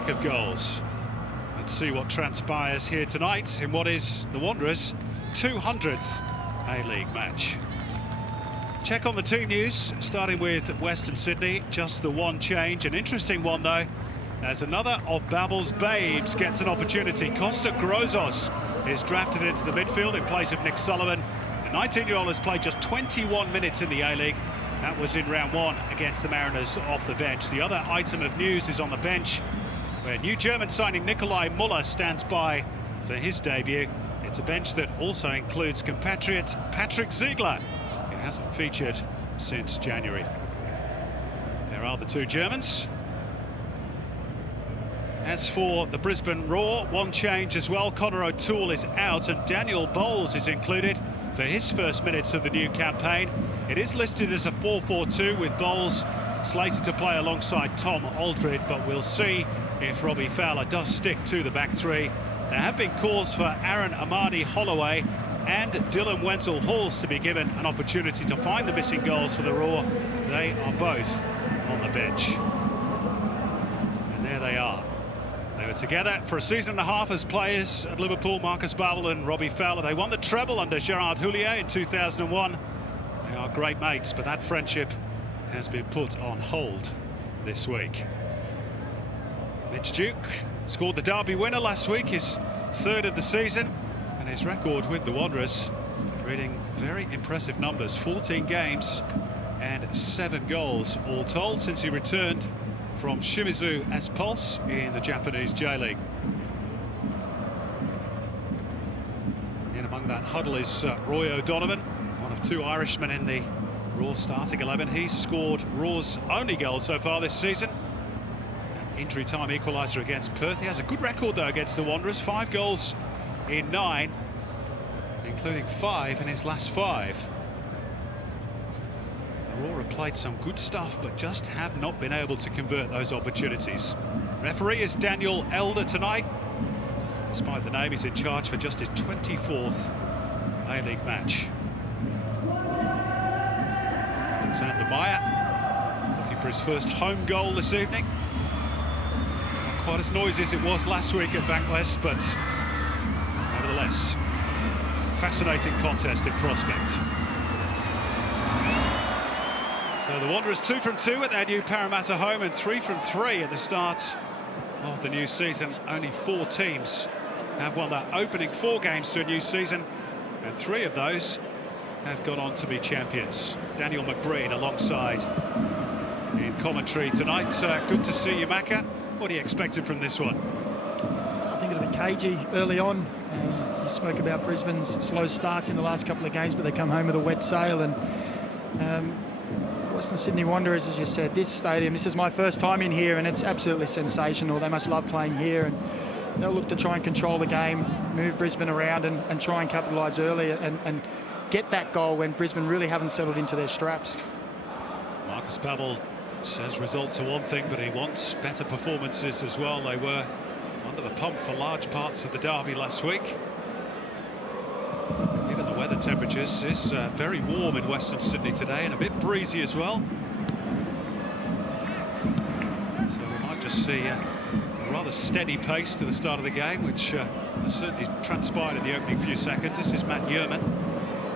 lack of goals. Let's see what transpires here tonight in what is the Wanderers' 200th A-League match. Check on the team news, starting with Western Sydney. Just the one change, an interesting one though, as another of Babel's babes gets an opportunity. Costa Grozos is drafted into the midfield in place of Nick Sullivan. The 19-year-old has played just 21 minutes in the A-League. That was in round one against the Mariners off the bench. The other item of news is on the bench, where new German signing Nikolai Muller stands by for his debut. It's a bench that also includes compatriot Patrick Ziegler, who hasn't featured since January. There are the two Germans. As for the Brisbane Roar, one change as well. Connor O'Toole is out and Daniel Bowles is included for his first minutes of the new campaign. It is listed as a 4-4-2 with Bowles slated to play alongside Tom Aldred, but we'll see if Robbie Fowler does stick to the back three. There have been calls for Aaron Amadi-Holloway and Dylan Wenzel-Halls to be given an opportunity to find the missing goals for the Roar. They are both on the bench. And there they are. They were together for a season and a half as players at Liverpool, Marcus Babel and Robbie Fowler. They won the treble under Gerard Houllier in 2001. They are great mates, but that friendship has been put on hold this week. Mitch Duke scored the Derby winner last week, his third of the season, and his record with the Wanderers reading very impressive numbers. 14 games and 7 goals all told since he returned from Shimizu S-Pulse in the Japanese J-League. In among that huddle is Roy O'Donovan, one of two Irishmen in the Raw starting 11. He's scored Raw's only goal so far this season. Injury time equaliser against Perth. He has a good record though against the Wanderers, 5 goals in 9, including 5 in his last 5. The Raw have played some good stuff, but just have not been able to convert those opportunities. Referee is Daniel Elder tonight. Despite the name, he's in charge for just his 24th A-League match. Alexander Meyer looking for his first home goal this evening. Not quite as noisy as it was last week at Bankwest, but nevertheless, fascinating contest in prospect. So the Wanderers 2 from 2 at their new Parramatta home and 3 from 3 at the start of the new season. Only 4 teams have won their opening 4 games to a new season, and 3 of those have gone on to be champions. Daniel McBreen alongside in commentary tonight. Good to see you, Macca. What are you expecting from this one? I think it'll be cagey early on. You spoke about Brisbane's slow start in the last couple of games, but they come home with a wet sail. And Western Sydney Wanderers, as you said, this stadium, this is my first time in here, and it's absolutely sensational. They must love playing here, and they'll look to try and control the game, move Brisbane around and try and capitalise early and get that goal when Brisbane really haven't settled into their straps. Marcus Babel says results are one thing, but he wants better performances as well. They were under the pump for large parts of the derby last week. Given the weather temperatures, it's very warm in Western Sydney today and a bit breezy as well. So we might just see a rather steady pace to the start of the game, which certainly transpired in the opening few seconds. This is Matt Yearman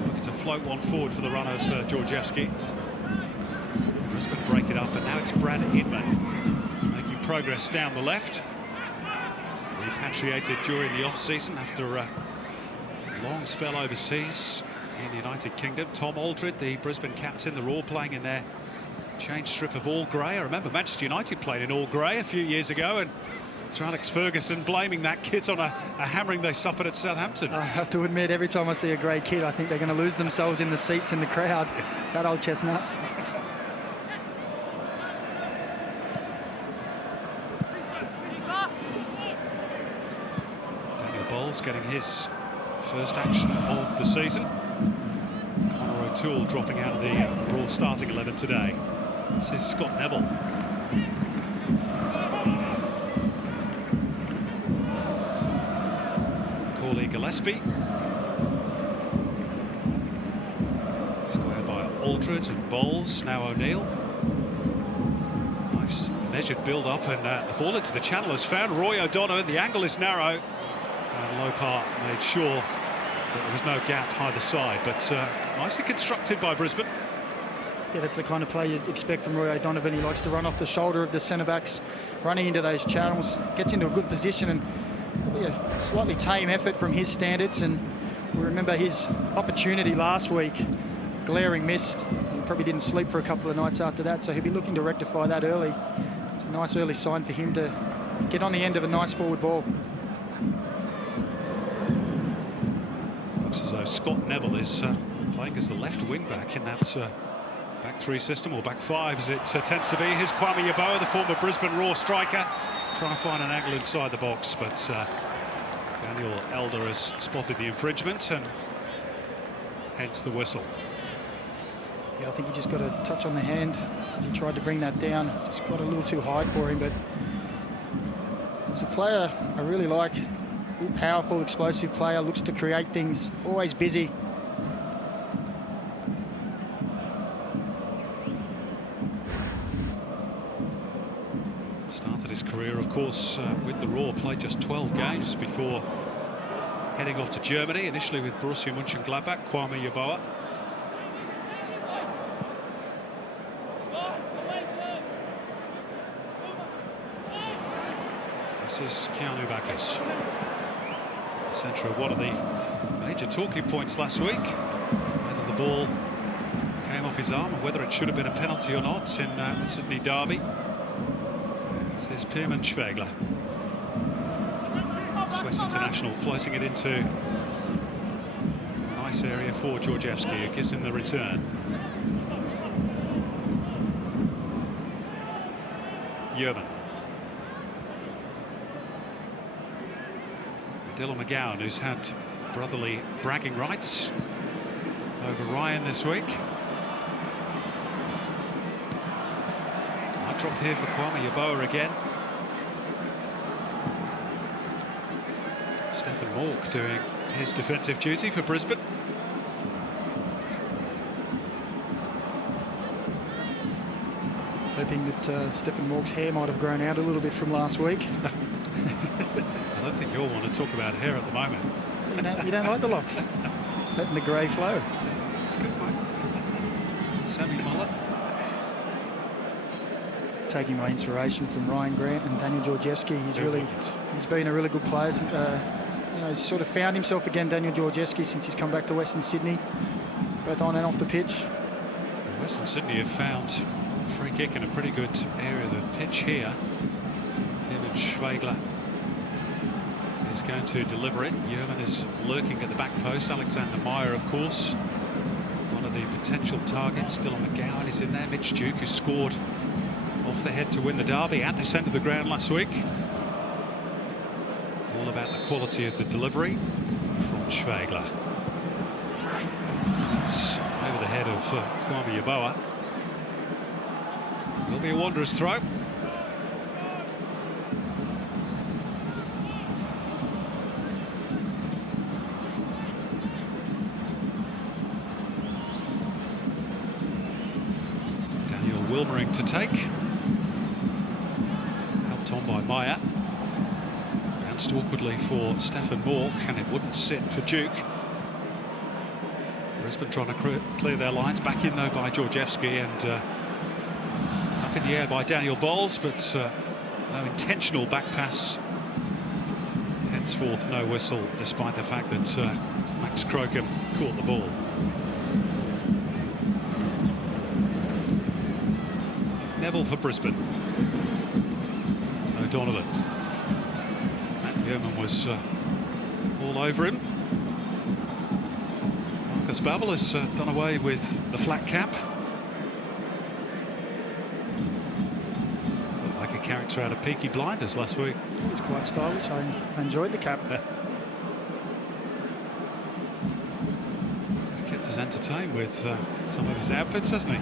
looking to float one forward for the run of Georgievski. Brisbane break it up, and now it's Brad Inman making progress down the left. Repatriated during the off-season after a long spell overseas in the United Kingdom. Tom Aldred, the Brisbane captain, the Raw playing in their change strip of all grey. I remember Manchester United played in all grey a few years ago, and Sir Alex Ferguson blaming that kit on a hammering they suffered at Southampton. I have to admit, every time I see a grey kit, I think they're going to lose themselves in the seats in the crowd. That old chestnut. Daniel Bowles getting his first action of the season. Connor O'Toole dropping out of the Raw starting 11 today. This is Scott Neville. Corley Gillespie. Square by Aldred and Bowles, now O'Neill. Nice measured build-up, and the ball into the channel has found Roy O'Donovan. The angle is narrow, and Lopar made sure that there was no gap either side, but nicely constructed by Brisbane. Yeah, that's the kind of play you'd expect from Roy O'Donovan. He likes to run off the shoulder of the centre-backs, running into those channels, gets into a good position, and a slightly tame effort from his standards. And we remember his opportunity last week, glaring miss. He probably didn't sleep for a couple of nights after that, so he'll be looking to rectify that early. It's a nice early sign for him to get on the end of a nice forward ball. Looks as though Scott Neville is playing as the left wing back in that back three system, or back five as it tends to be. Here's Kwame Yeboah, the former Brisbane Roar striker, trying to find an angle inside the box, but Daniel Elder has spotted the infringement, and hence the whistle. Yeah, I think he just got a touch on the hand as he tried to bring that down. Just got a little too high for him, but as a player I really like. Real powerful, explosive player, looks to create things, always busy. Started his career, of course, with the Roar, played just 12 games before heading off to Germany, initially with Borussia Mönchengladbach. Kwame Yeboah. This is Keanu Bakis, centre of one of the major talking points last week, whether the ball came off his arm and whether it should have been a penalty or not in the Sydney derby. This is Pirmin Schwegler, Swiss international, floating it into a nice area for Georgievski, who gives him the return. Yerman. Dylan McGowan, who's had brotherly bragging rights over Ryan this week. I dropped here for Kwame Yeboah again. Stefan Mork doing his defensive duty for Brisbane. Hoping that Stefan Mork's hair might have grown out a little bit from last week. I don't think you'll want to talk about hair at the moment. You don't like the locks? Letting the grey flow. It's good, mate. Semi-mullet. Taking my inspiration from Ryan Grant and Daniel Georgievski. He's been a really good player. He's sort of found himself again, Daniel Georgievski, since he's come back to Western Sydney, both on and off the pitch. Western Sydney have found a free kick in a pretty good area of the pitch here. Him and Schwegler is going to deliver it. Yerman is lurking at the back post. Alexander Meyer, of course, one of the potential targets. Dylan McGowan is in there. Mitch Duke, who scored off the head to win the derby at this end of the ground last week. All about the quality of the delivery from Schwegler. It's over the head of Kwame Yeboah. Will be a Wanderers throw. Wilmering to take, helped on by Meyer. Bounced awkwardly for Stefan Mork, and it wouldn't sit for Duke. Brisbane trying to clear their lines. Back in though by Georgievski, and up in the air by Daniel Bowles, but no intentional back pass. Henceforth no whistle, despite the fact that Max Crocombe caught the ball. Neville for Brisbane. O'Donovan. Matt Yerman was all over him. Marcus Babbel has done away with the flat cap. Looked like a character out of Peaky Blinders last week. It was quite stylish. I enjoyed the cap. He's kept us entertained with some of his outfits, hasn't he?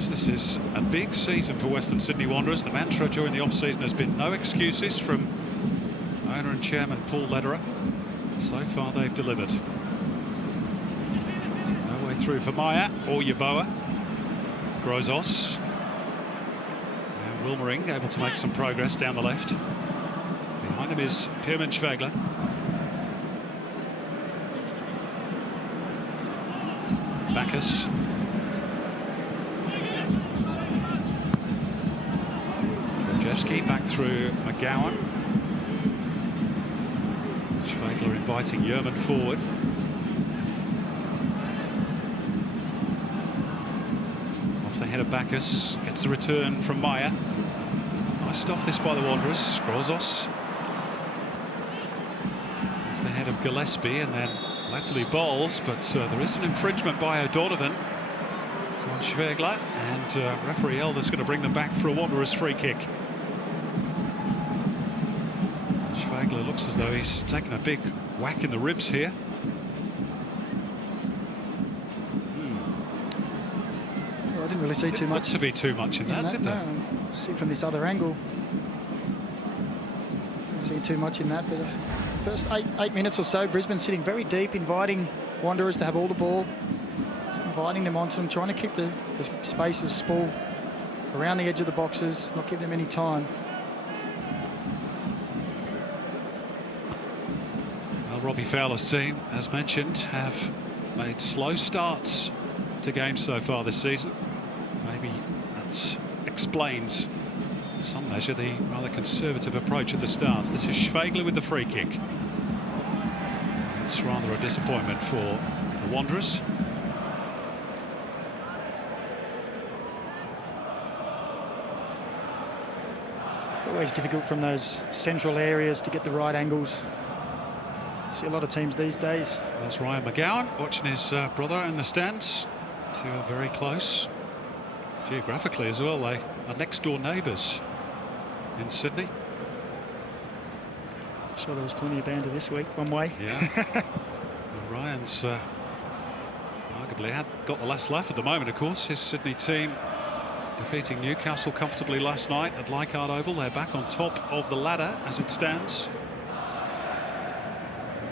This is a big season for Western Sydney Wanderers. The mantra during the off-season has been no excuses from owner and chairman Paul Lederer. So far they've delivered. No way through for Meyer or Yeboah. Grozos Wilmering able to make some progress down the left. Behind him is Pierman Schwegler. Bacchus. Krajewski back through McGowan. Schwegler inviting Yerman forward. Off the head of Bacchus, gets the return from Meyer. Nice stuff this by the Wanderers. Grozos. Off the head of Gillespie and then laterally bowls, but there is an infringement by O'Donovan on Schwegler, and referee Elder's going to bring them back for a Wanderers free kick. Schwegler looks as though he's taken a big whack in the ribs here. Well, I didn't really see too much. Looked to be too much in that, didn't it? No, see from this other angle. Didn't see too much in that, but first eight minutes or so, Brisbane sitting very deep, inviting Wanderers to have all the ball, just inviting them onto them, trying to keep the spaces small around the edge of the boxes, not give them any time. Well, Robbie Fowler's team, as mentioned, have made slow starts to games so far this season. Maybe that explains in some measure the rather conservative approach at the start. This is Schwegler with the free kick. It's rather a disappointment for the Wanderers. Always difficult from those central areas to get the right angles. See a lot of teams these days. There's Ryan McGowan watching his brother in the stands. Two are very close geographically as well. They are next door neighbours in Sydney. I'm sure there was plenty of banter this week, one way. Yeah. Well, Ryan's arguably got the last laugh at the moment, of course. His Sydney team defeating Newcastle comfortably last night at Leichhardt Oval. They're back on top of the ladder as it stands.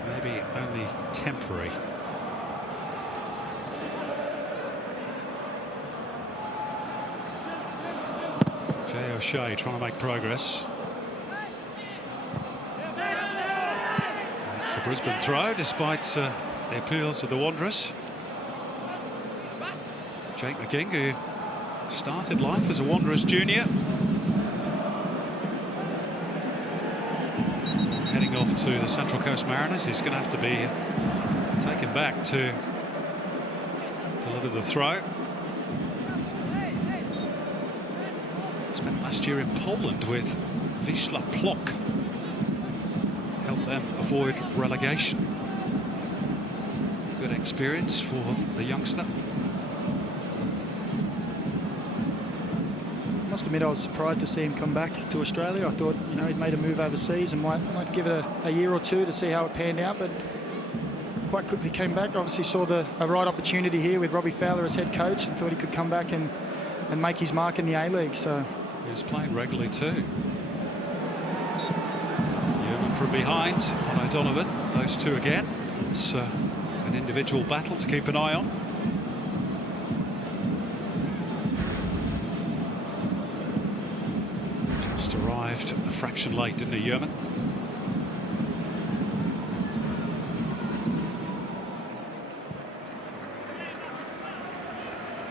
Maybe only temporary. Jay O'Shea trying to make progress. It's a Brisbane throw despite the appeals of the Wanderers. Jake McGing, who started life as a Wanderers junior, heading off to the Central Coast Mariners. He's going to have to be taken back to deliver the throw. Spent last year in Poland with Wisła Płock. Helped them avoid relegation. Good experience for the youngster. Must admit I was surprised to see him come back to Australia. I thought, you know, he'd made a move overseas and might give it a year or two to see how it panned out, but quite quickly came back. Obviously saw a right opportunity here with Robbie Fowler as head coach and thought he could come back and make his mark in the A-League. So he was playing regularly too. Yerman from behind on O'Donovan. Those two again. It's an individual battle to keep an eye on. Just arrived a fraction late, didn't he, Yerman?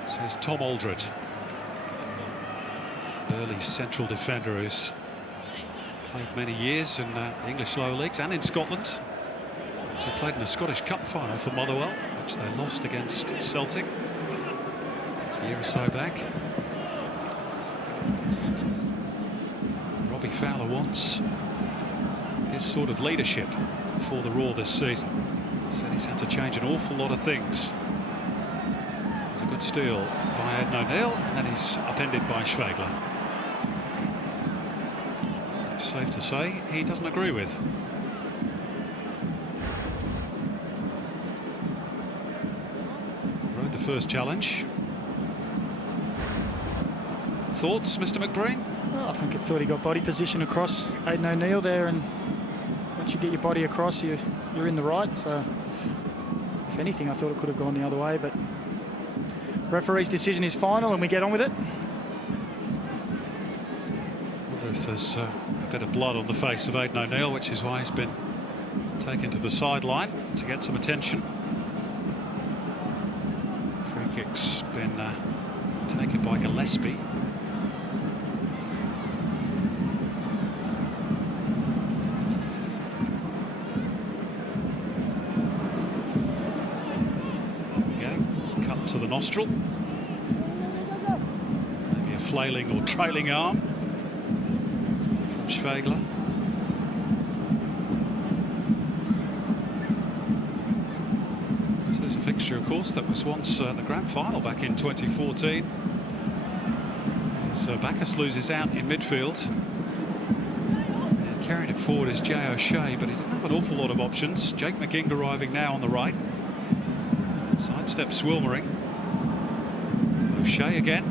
So here's Tom Aldred, Burley's central defender, who's played many years in English lower leagues and in Scotland. So played in the Scottish Cup final for Motherwell, which they lost against Celtic a year or so back. Robbie Fowler wants his sort of leadership for the Roar this season. Said he's had to change an awful lot of things. It's a good steal by Ed O'Neill, and then he's upended by Schwegler. Safe to say he doesn't agree with. Rode the first challenge. Thoughts, Mr. McBreen? well, I think it thought he got body position across Aidan O'Neill there, and once you get your body across, you're in the right. So if anything, I thought it could have gone the other way, but referee's decision is final and we get on with it. wonder if there's a bit of blood on the face of Aidan O'Neill, which is why he's been taken to the sideline to get some attention. Free kick's been taken by Gillespie. To the nostril, maybe a flailing or trailing arm from Schwegler. This is a fixture, of course, that was once the grand final back in 2014. As Bacchus loses out in midfield. And carrying it forward is Jay O'Shea, but he didn't have an awful lot of options. Jake McGing arriving now on the right. Sidestep Swilmering. O'Shea again.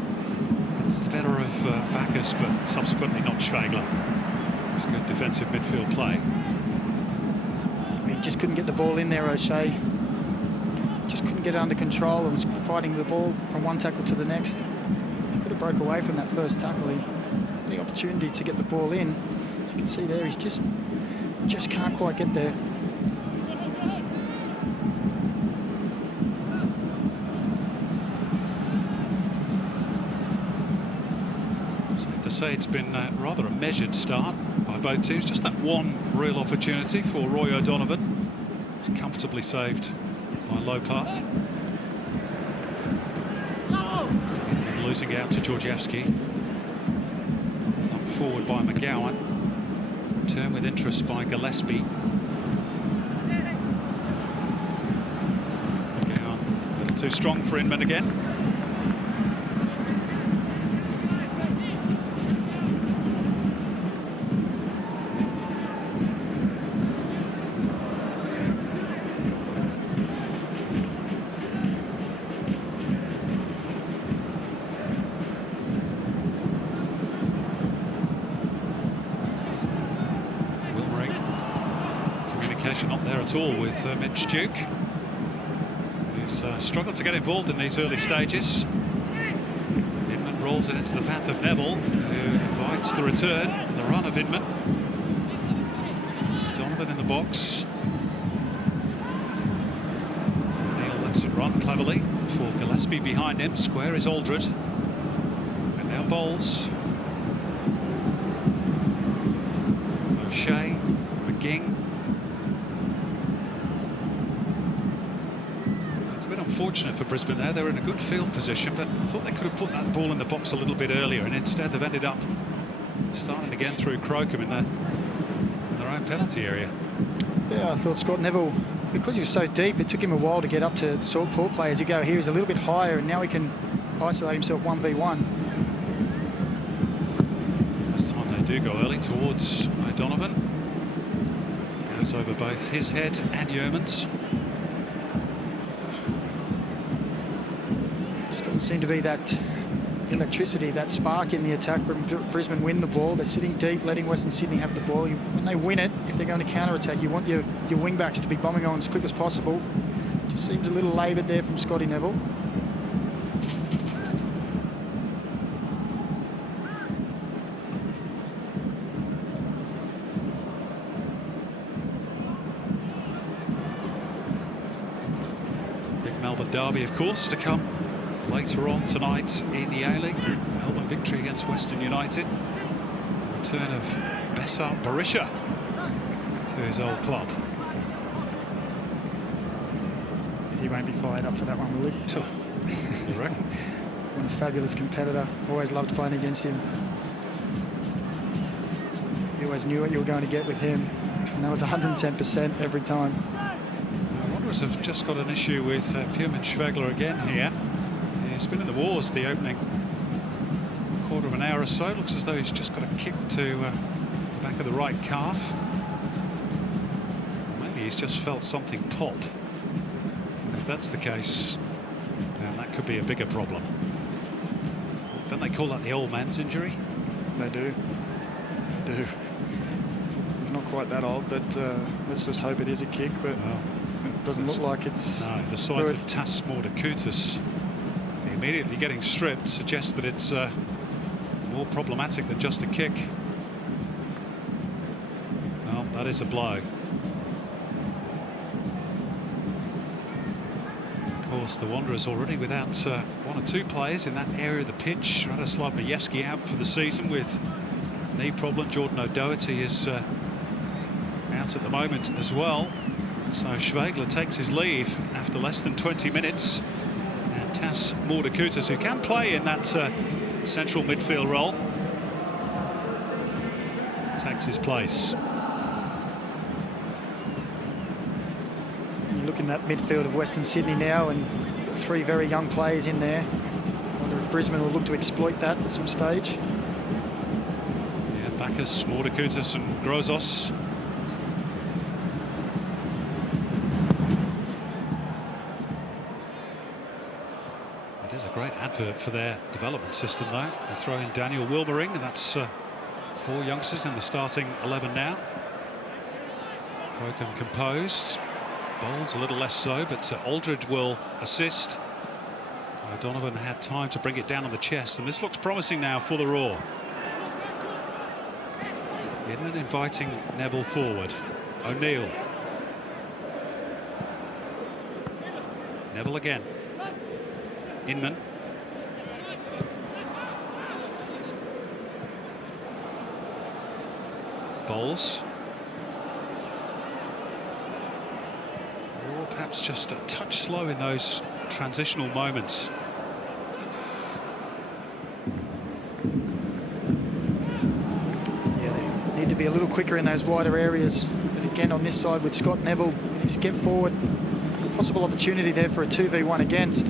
It's the better of Bacchus, but subsequently not Schwegler. It's good defensive midfield play. He just couldn't get the ball in there, O'Shea. Just couldn't get it under control and was fighting the ball from one tackle to the next. He could have broke away from that first tackle. He had the opportunity to get the ball in. As you can see there, he's just can't quite get there. To say it's been rather a measured start by both teams. Just that one real opportunity for Roy O'Donovan. It's comfortably saved by Lopar. And losing out to Georgievski. Thumped forward by McGowan. Turn with interest by Gillespie. McGowan a little too strong for Inman again. Not there at all with Mitch Duke, who's struggled to get involved in these early stages. Inman rolls it into the path of Neville, who invites the return and the run of Inman. Donovan in the box. Neil lets it run cleverly for Gillespie behind him. Square is Aldred. And now Bowles. O'Shea, McGing. Unfortunate for Brisbane there. They were in a good field position, but I thought they could have put that ball in the box a little bit earlier, and instead they've ended up starting again through Crocombe in their own penalty area. Yeah, I thought Scott Neville, because he was so deep, it took him a while to get up to Paul players. You go here, he's a little bit higher, and now he can isolate himself 1v1. This time they do go early towards O'Donovan. Goes over both his head and Yeoman's. Seem to be that electricity, that spark in the attack. Brisbane win the ball. They're sitting deep, letting Western Sydney have the ball. When they win it, if they're going to counter-attack, you want your wing-backs to be bombing on as quick as possible. Just seems a little laboured there from Scotty Neville. Big Melbourne derby, of course, to come later on tonight in the A-League. Melbourne victory against Western United. Return of Besart Berisha to his old club. He won't be fired up for that one, will he? You reckon? What a fabulous competitor. Always loved playing against him. You always knew what you were going to get with him, and that was 110% every time. The Wanderers have just got an issue with Pierman Schwegler again here. He's been in the wars the opening quarter of an hour or so. Looks as though he's just got a kick to the back of the right calf. Maybe he's just felt something pop. And if that's the case, then that could be a bigger problem. Don't they call that the old man's injury? They do. They do. He's not quite that old, but let's just hope it is a kick. But it doesn't look like it's. No, the size of Tas Mordakutis immediately getting stripped suggests that it's more problematic than just a kick. That is a blow. Of course, the Wanderers already without one or two players in that area of the pitch. Radoslav Majewski out for the season with knee problem. Jordan O'Doherty is out at the moment as well. So Schwegler takes his leave after less than 20 minutes. And Tas Mordekutas, who can play in that central midfield role, takes his place. You look in that midfield of Western Sydney now, and three very young players in there. I wonder if Brisbane will look to exploit that at some stage. Yeah, Bacchus, Mordekutas and Grozos. It is a great advert for their development system, though. They throw in Daniel Wilmering, and that's 4 youngsters in the starting 11 now. Crocombe composed. Bowles a little less so, but Aldred will assist. O'Donovan had time to bring it down on the chest, and this looks promising now for the Roar. Inman inviting Neville forward. O'Neill. Neville again. Inman. Bowles. Or perhaps just a touch slow in those transitional moments. Yeah, they need to be a little quicker in those wider areas. As again on this side with Scott Neville, he needs to get forward. Possible opportunity there for a 2v1 against.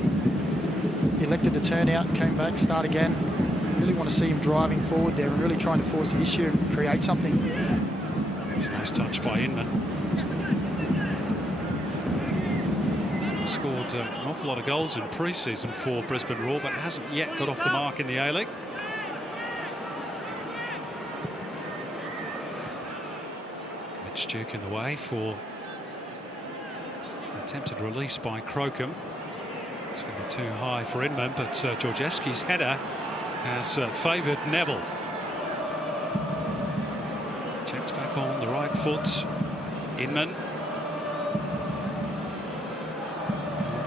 He elected to turn out, came back, start again. Really want to see him driving forward there and really trying to force the issue and create something. It's a nice touch by Inman. Scored an awful lot of goals in pre-season for Brisbane Roar, but hasn't yet got off the mark in the A-League. Mitch Duke in the way for attempted release by Crocombe. It's going to be too high for Inman, but Georgievski's header has favoured Neville. Checks back on the right foot. Inman.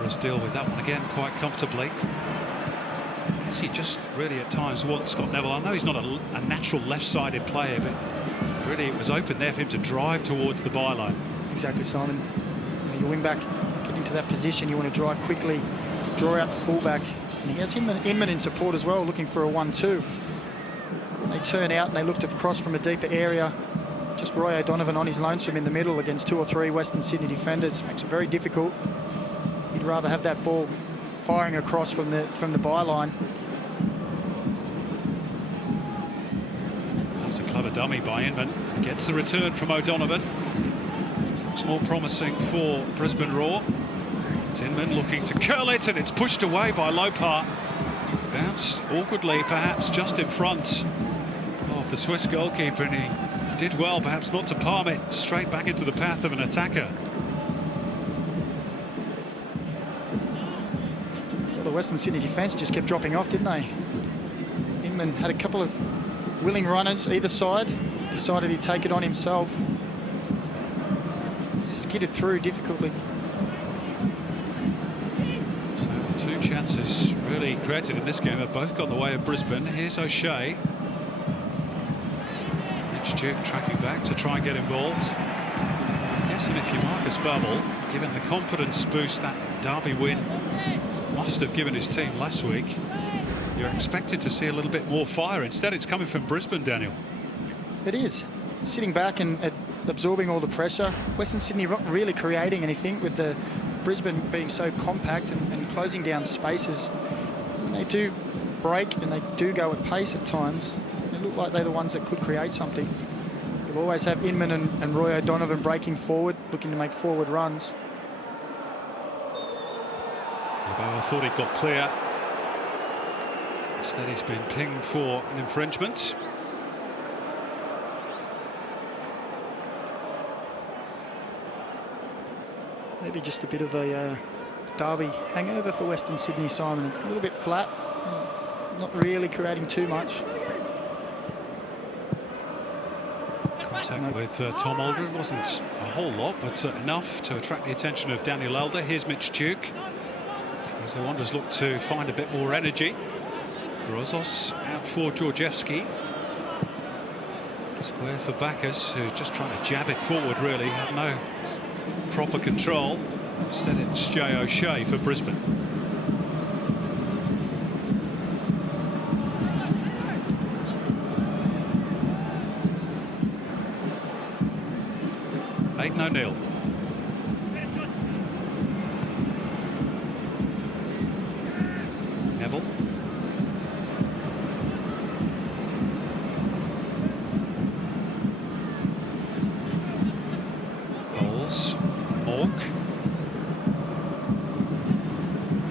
Wanderers deal with that one again quite comfortably. I guess he just really at times wants Scott Neville. I know he's not a natural left-sided player, but really it was open there for him to drive towards the byline. Exactly, Simon. You win back, get into that position, you want to drive quickly, draw out the fullback. And he has Inman in support as well, looking for a 1-2. They turn out and they looked across from a deeper area. Just Roy O'Donovan on his lonesome in the middle against 2 or 3 Western Sydney defenders. Makes it very difficult. He'd rather have that ball firing across from the byline. That was a clever dummy by Inman. Gets the return from O'Donovan. Looks more promising for Brisbane Roar. Inman looking to curl it, and it's pushed away by Lopar. Bounced awkwardly, perhaps just in front of the Swiss goalkeeper, and he did well, perhaps not to palm it straight back into the path of an attacker. Well, the Western Sydney defence just kept dropping off, didn't they? Inman had a couple of willing runners either side, decided he'd take it on himself. Skidded through difficultly. So 2 chances really created in this game have both gone the way of Brisbane. Here's O'Shea. Mitch Duke tracking back to try and get involved. I'm guessing if you're Marcus Bubble, given the confidence boost that Derby win must have given his team last week, you're expected to see a little bit more fire. Instead, it's coming from Brisbane, Daniel. It is. Sitting back and absorbing all the pressure. Western Sydney not really creating anything, with the Brisbane being so compact and closing down spaces. And they do break and they do go at pace at times. They look like they're the ones that could create something. You'll always have Inman and Roy O'Donovan breaking forward, looking to make forward runs. I thought he got clear. Instead, he's been pinged for an infringement. Maybe just a bit of a Derby hangover for Western Sydney, Simon. It's a little bit flat, not really creating too much. Contact with Tom Aldred wasn't a whole lot, but enough to attract the attention of Daniel Elder. Here's Mitch Duke, as the Wanderers look to find a bit more energy. Grozos out for Georgievski. Square for Bacchus, who's just trying to jab it forward, really. Had no proper control. Instead it's Jay O'Shea for Brisbane. Aidan O'Neill. Neville. Bowles. Mork.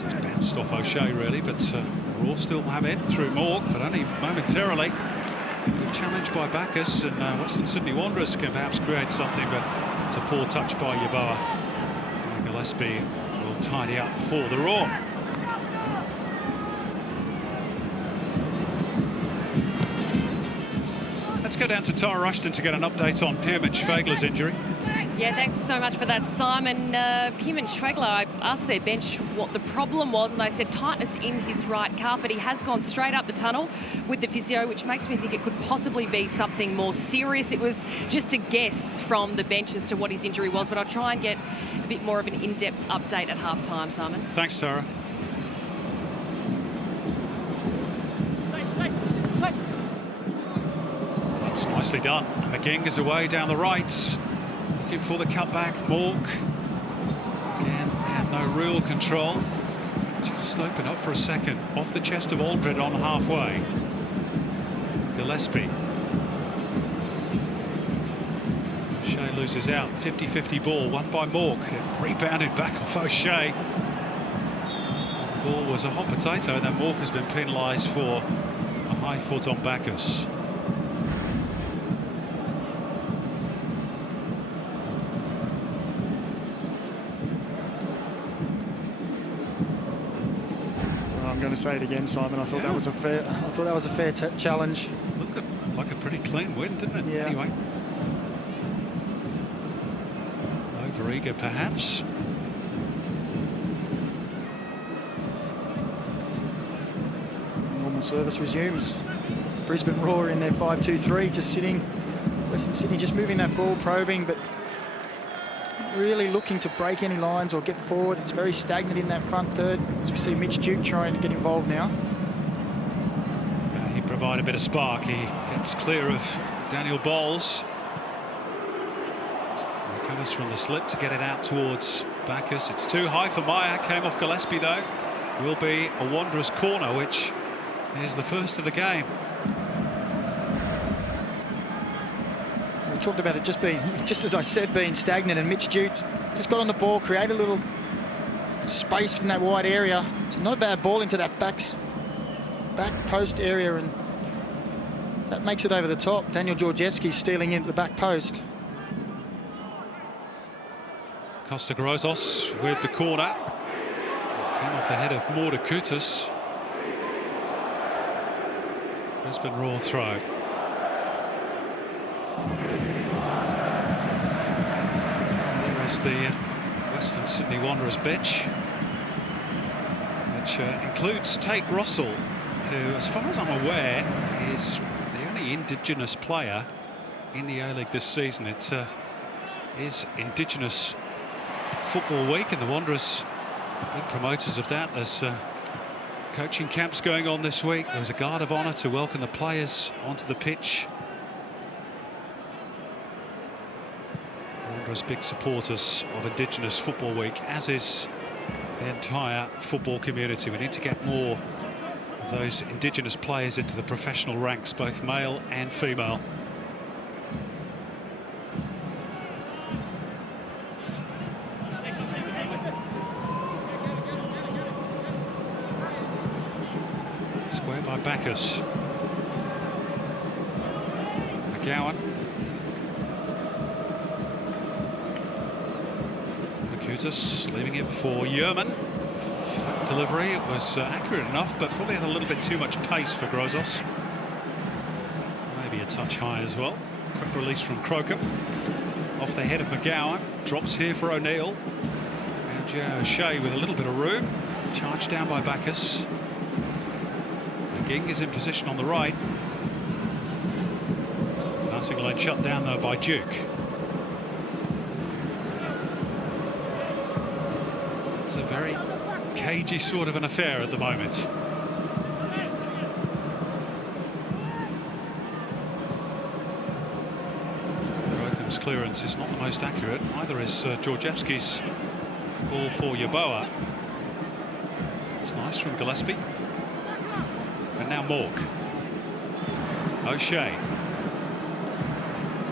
Just bounced off O'Shea, really, but Raw still have it through Mork, but only momentarily. Good challenge by Bacchus, and Western Sydney Wanderers can perhaps create something, but it's a poor touch by Yeboah. Gillespie will tidy up for the Raw. Let's go down to Tara Rushton to get an update on Pierman Schwegler's injury. Yeah, thanks so much for that, Simon. Pierman Schwegler, I asked their bench what the problem was, and they said tightness in his right calf, but he has gone straight up the tunnel with the physio, which makes me think it could possibly be something more serious. It was just a guess from the bench as to what his injury was, but I'll try and get a bit more of an in-depth update at half-time, Simon. Thanks, Tara. That's nicely done. And McGing is away down the right. Looking for the cutback. Mork again had no real control. Just open up for a second off the chest of Aldred on halfway. Gillespie. O'Shea loses out. 50-50 ball won by Mork. It rebounded back off O'Shea. The ball was a hot potato, and then Mork has been penalised for a high foot on Bacchus. I'm going to say it again, Simon. I thought that was a fair. I thought that was a fair challenge. Looked like a pretty clean win, didn't it? Yeah. Anyway, over eager perhaps. Normal service resumes. Brisbane Raw in their 5-2-3, just sitting. Western Sydney just moving that ball, probing, but really looking to break any lines or get forward. It's very stagnant in that front third, as we see Mitch Duke trying to get involved now. He provided a bit of spark. He gets clear of Daniel Bowles. He comes from the slip to get it out towards Bacchus. It's too high for Meyer. Came off Gillespie though. Will be a Wanderers corner, which is the first of the game. We talked about it just being, just as I said, being stagnant, and Mitch Duke just got on the ball, created a little space from that wide area. It's not a bad ball into that back post area, and that makes it over the top. Daniel Georgievski stealing into the back post. Costa Grozos with the corner. Came off the head of Mordakutis. Brisbane Raw throw. There is the Western Sydney Wanderers bench, which includes Tate Russell, who, as far as I'm aware, is the only Indigenous player in the A-League this season. It is Indigenous Football Week, and the Wanderers big promoters of that, as coaching camps going on this week. There was a guard of honour to welcome the players onto the pitch. Wanderers big supporters of Indigenous Football Week, as is the entire football community. We need to get more of those Indigenous players into the professional ranks, both male and female. Square by Bacchus. McGowan. Makutas leaving it for Yerman. That delivery, it was accurate enough, but probably had a little bit too much pace for Grozos. Maybe a touch high as well. Quick release from Crocombe. Off the head of McGowan. Drops here for O'Neill. And Joe O'Shea with a little bit of room. Charged down by Bacchus. Ging is in position on the right. Passing lane shut down though by Duke. It's a very cagey sort of an affair at the moment. Crocombe's clearance is not the most accurate. Neither is Georgievski's ball for Yeboah. It's nice from Gillespie. And now Mork. O'Shea.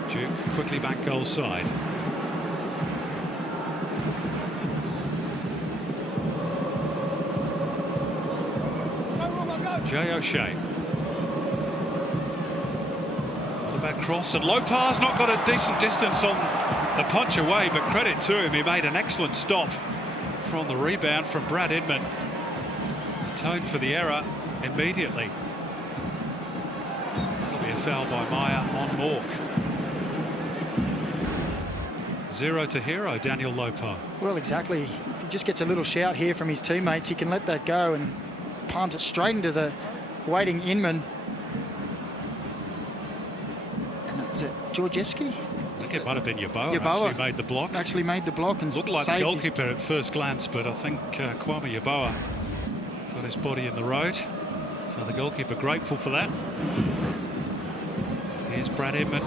Duke quickly back goal side. Jay O'Shea. Not a bad cross, and Lopez not got a decent distance on the punch away, but credit to him, he made an excellent stop from the rebound from Brad Inman. Atoned for the error immediately. That'll be a foul by Meyer on Mork. 0 to hero, Daniel Lopez. Well, exactly. If he just gets a little shout here from his teammates, he can let that go and palms it straight into the waiting Inman. And was it Georgievski? I think it might have been Yeboah actually made the block. Actually made the block and looked like the goalkeeper at first glance, but I think Kwame Yeboah got his body in the road. So the goalkeeper grateful for that. Here's Brad Inman.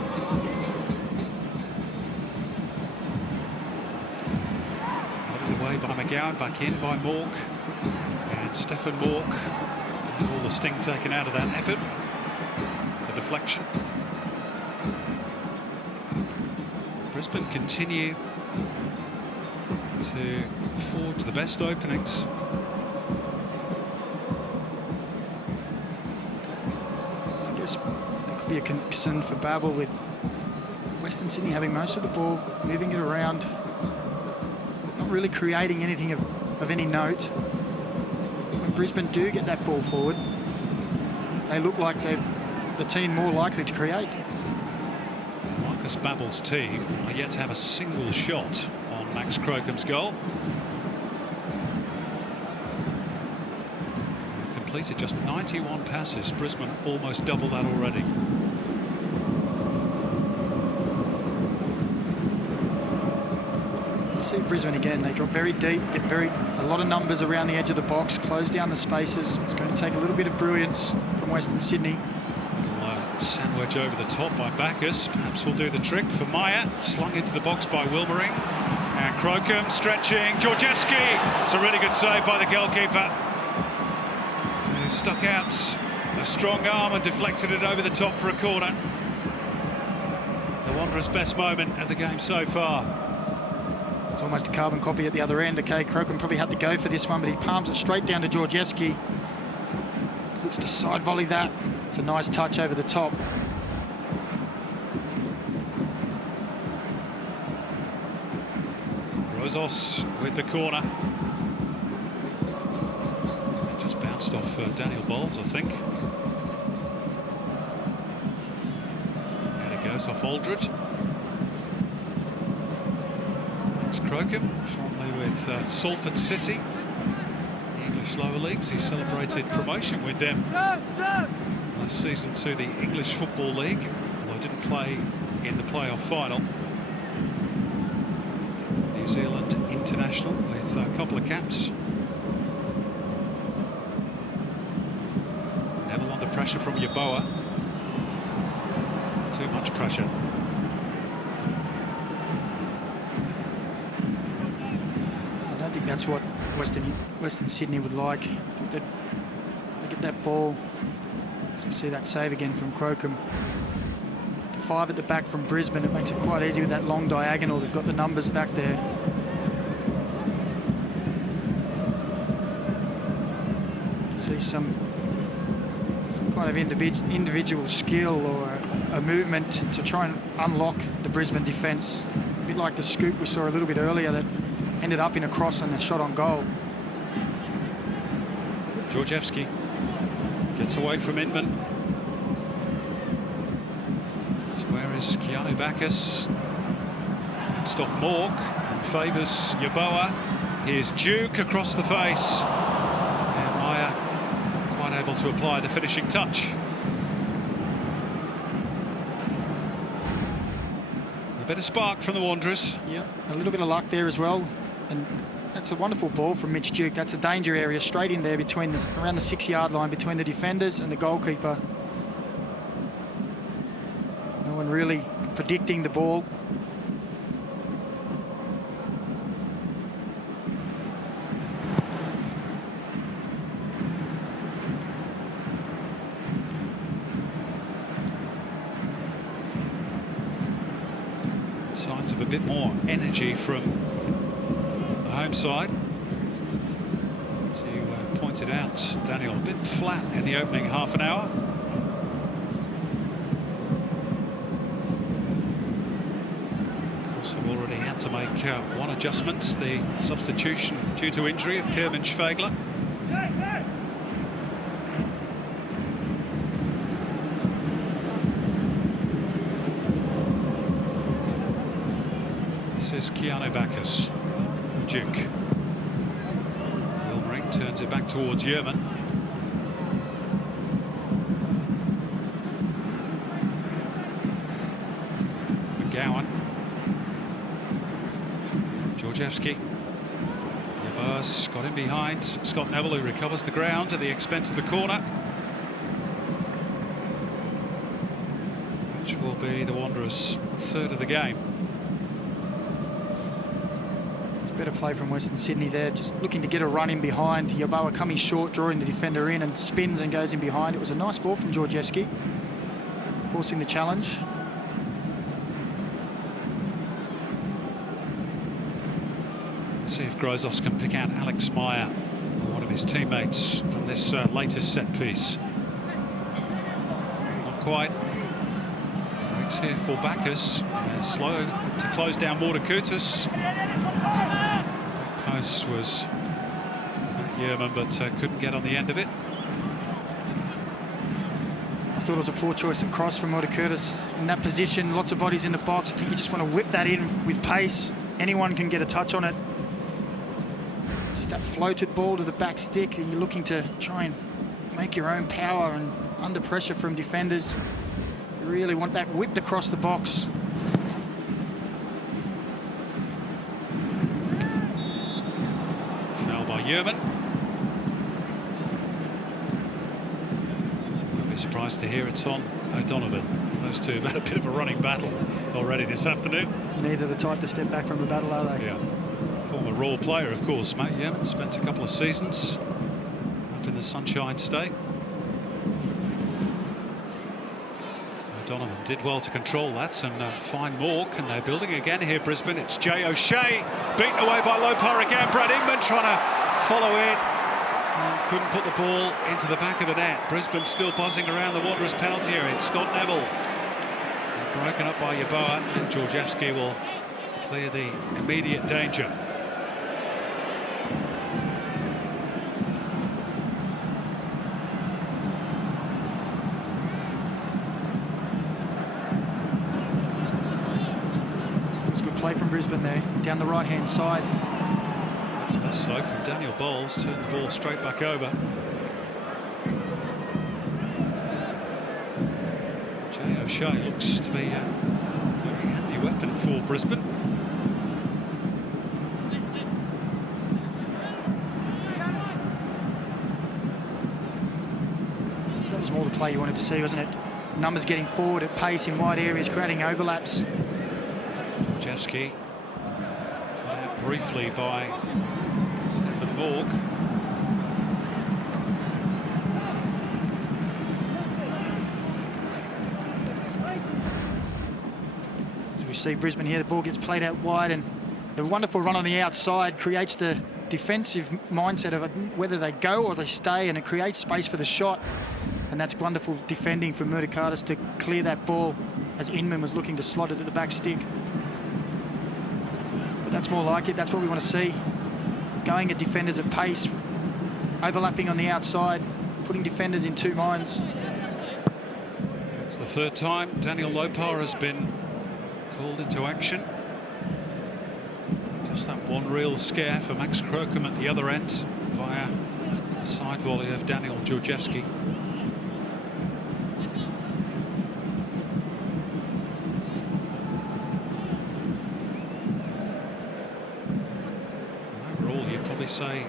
Away by McGowan, back in by Mork. And Stefan Mork. And all the sting taken out of that effort. The deflection. Brisbane continue to forge the best openings. I guess that could be a concern for Babel with Western Sydney having most of the ball, moving it around, not really creating anything of any note. When Brisbane do get that ball forward, they look like they're the team more likely to create. Marcus Babel's team are yet to have a single shot on Max Crocombe's goal. They've completed just 91 passes. Brisbane almost double that already. You see Brisbane again, they drop very deep, get a lot of numbers around the edge of the box, close down the spaces. It's going to take a little bit of brilliance from Western Sydney. Sandwich over the top by Bacchus. Perhaps will do the trick for Meyer. Slung into the box by Wilmering. And Crocombe stretching. Georgievski. It's a really good save by the goalkeeper, who stuck out a strong arm and deflected it over the top for a corner. The Wanderers' best moment of the game so far. It's almost a carbon copy at the other end. Okay, Crocombe probably had to go for this one, but he palms it straight down to Georgievski. Looks to side volley that. It's a nice touch over the top. Rosas with the corner. It just bounced off Daniel Bowles, I think. And it goes off Aldred. Max Crocombe, formerly with Salford City. The English lower leagues. He celebrated promotion with them last season to the English Football League, although didn't play in the playoff final. New Zealand international with a couple of caps. Neville under pressure from Yeboah. Too much pressure. I don't think that's what Western Sydney would like. They'd get that ball. As we see that save again from Crocombe. The 5 at the back from Brisbane, it makes it quite easy with that long diagonal. They've got the numbers back there. See some kind of individual skill or a movement to try and unlock the Brisbane defence. A bit like the scoop we saw a little bit earlier that ended up in a cross and a shot on goal. Georgievski gets away from Inman. Where is Keanu Bacchus? Against off Mork and favours Yeboah. Here's Duke across the face. And Maya quite able to apply the finishing touch. A bit of spark from the Wanderers. Yeah, a little bit of luck there as well. And that's a wonderful ball from Mitch Duke. That's a danger area straight in there between around the 6-yard line between the defenders and the goalkeeper. No one really predicting the ball. Signs of a bit more energy from the home side. As you pointed out, Daniel, a bit flat in the opening half an hour. Of course, I've already had to make one adjustment, the substitution due to injury of Pirmin Schwegler. This is Keanu Bacchus. Duke. Wilmering turns it back towards Yerman. McGowan. Georgievski. Yeboah's got him behind. Scott Neville, who recovers the ground at the expense of the corner. Which will be the Wanderers' third of the game. Better play from Western Sydney there, just looking to get a run in behind. Yeboah coming short, drawing the defender in and spins and goes in behind. It was a nice ball from Georgievski, forcing the challenge. Let's see if Grozos can pick out Alex Meyer, one of his teammates, from this latest set piece. Not quite. Breaks here for Bacchus. Slow to close down Mordakutis. Post was Yerman, but couldn't get on the end of it. I thought it was a poor choice of cross from Mordakutis. In that position, lots of bodies in the box. I think you just want to whip that in with pace. Anyone can get a touch on it. Just that floated ball to the back stick, and you're looking to try and make your own power and under pressure from defenders. You really want that whipped across the box. By Yerman. I'd be surprised to hear it's on O'Donovan. Those two have had a bit of a running battle already this afternoon. Neither the type to step back from a battle, are they? Yeah. Former Raw player, of course, Matt Yerman. Spent a couple of seasons up in the Sunshine State. O'Donovan did well to control that and find Mork, and they're building again here, Brisbane. It's Jay O'Shea, beaten away by Lopar again. Brad Ingman trying to follow in, and couldn't put the ball into the back of the net. Brisbane still buzzing around the Wanderers penalty area. It's Scott Neville. Broken up by Yeboah, and Georgievski will clear the immediate danger. Play from Brisbane there, down the right-hand side. So that's so from Daniel Bowles, turned the ball straight back over. Jay O'Shea looks to be a very handy weapon for Brisbane. That was more the play you wanted to see, wasn't it? Numbers getting forward at pace in wide areas, creating overlaps. Georgievski caught out briefly by Stefan Mork. As we see Brisbane here, the ball gets played out wide, and the wonderful run on the outside creates the defensive mindset of whether they go or they stay, and it creates space for the shot. And that's wonderful defending from Mordakutis to clear that ball as Inman was looking to slot it at the back stick. But that's more like it. That's what we want to see. Going at defenders at pace, overlapping on the outside, putting defenders in two minds. It's the third time Daniel Lopar has been called into action. Just that one real scare for Max Crocombe at the other end via a side volley of Daniel Georgievski. Overall, you'd probably say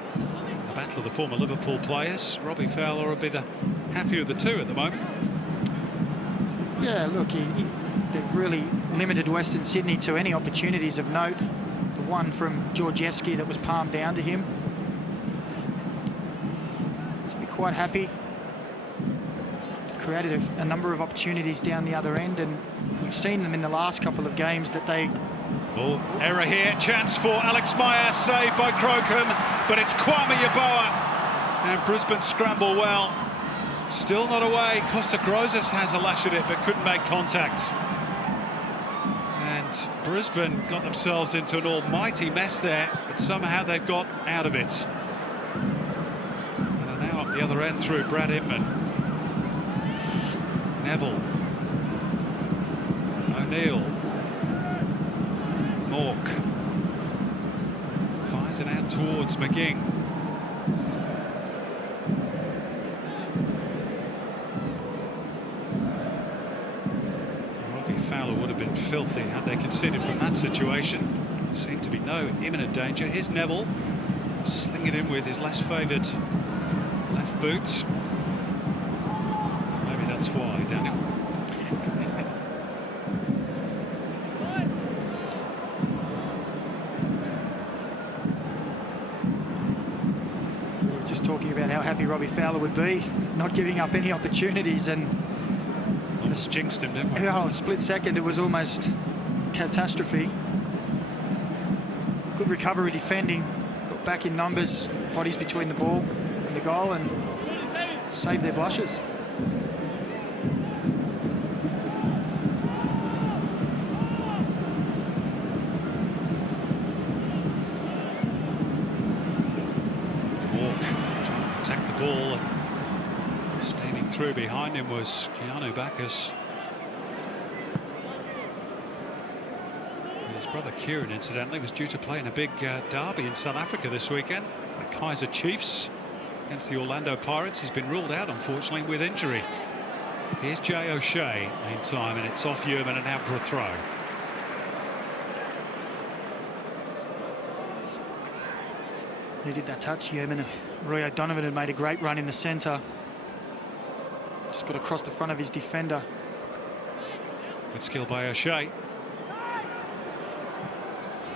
the battle of the former Liverpool players, Robbie Fowler would be the happier of the two at the moment. Yeah, look, they've really limited Western Sydney to any opportunities of note. The one from Georgievski that was palmed down to him. So be quite happy. Created a number of opportunities down the other end, and you've seen them in the last couple of games that they... Oh, error here, chance for Alex Meyer, saved by Crocombe, but it's Kwame Yeboah, and Brisbane scramble well. Still not away. Costa Grosas has a lash at it, but couldn't make contact. And Brisbane got themselves into an almighty mess there, but somehow they've got out of it. And are now up the other end through Brad Inman. Neville. O'Neill. Mork. Fires it out towards McGing. Fowler would have been filthy had they conceded from that situation. Seemed to be no imminent danger. Here's Neville slinging in with his less favoured left boot. Maybe that's why, Daniel. We were just talking about how happy Robbie Fowler would be, not giving up any opportunities, and almost jinxed him, didn't we? Oh, a split second, it was almost catastrophe. Good recovery defending, got back in numbers, bodies between the ball and the goal, and saved their blushes. Walk, trying to protect the ball, and steaming through behind him was Keanu Bacchus. His brother Kieran, incidentally, was due to play in a big derby in South Africa this weekend. The Kaiser Chiefs against the Orlando Pirates. He's been ruled out, unfortunately, with injury. Here's Jay O'Shea, meantime, and it's off Yeoman and out for a throw. Needed that touch, Yeoman. Roy O'Donovan had made a great run in the centre. Just got across the front of his defender. Good skill by O'Shea.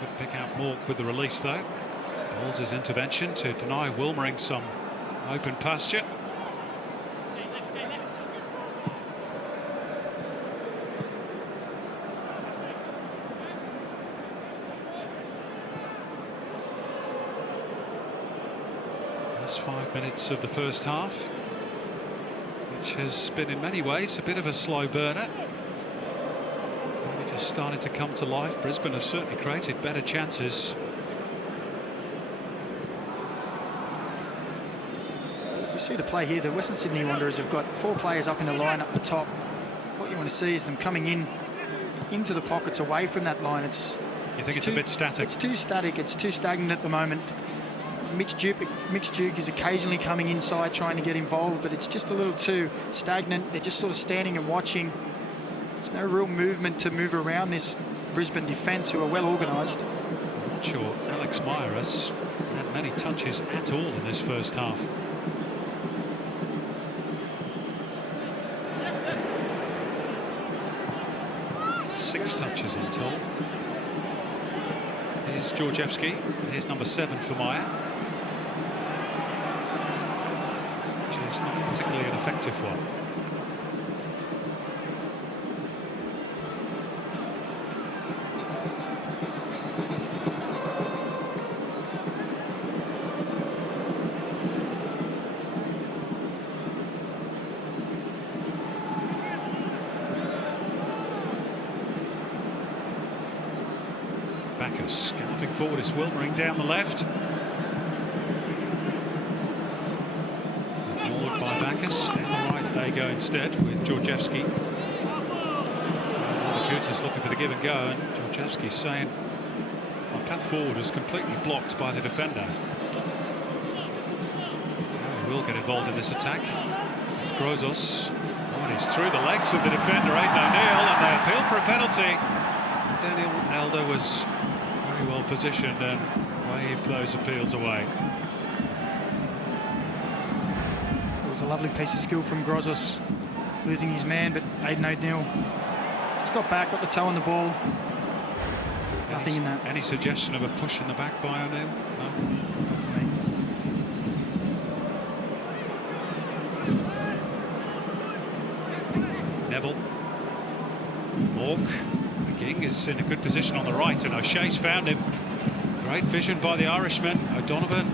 Couldn't pick out Mork with the release, though. Ball's intervention to deny Wilmering some open pasture. Last 5 minutes of the first half, which has been in many ways a bit of a slow burner. Only just starting to come to life. Brisbane have certainly created better chances. You see the play here, the Western Sydney Wanderers have got 4 players up in a line up the top. What you want to see is them coming in into the pockets away from that line. You think it's a bit static? It's too static, it's too stagnant at the moment. Mitch Duke is occasionally coming inside trying to get involved, but it's just a little too stagnant. They're just sort of standing and watching. There's no real movement to move around this Brisbane defence, who are well organised. I'm not sure Alex Meyer has had many touches at all in this first half. Six touches, I'm told. Here's Georgievski. Here's number 7 for Meyer. Which is not particularly an effective one. Bacchus galloping forward is Wilmering down the left. Ignored by Bacchus. Down the right they go instead with Georgievski. supporters looking for the give and go, and Georgievski saying our path forward is completely blocked by the defender. Oh, we'll get involved in this attack. It's Grozos. Oh, and he's through the legs of the defender, Aidan O'Neill, and they appeal for a penalty. Daniel Alder was very well positioned and waved those appeals away. It was a lovely piece of skill from Grozos, losing his man, but Aidan O'Neill just got back, got the toe on the ball. Nothing in that. Any suggestion of a push in the back by O'Neill? No? Not for me. Neville. Mork. King is in a good position on the right, and O'Shea's found him. Great vision by the Irishman. O'Donovan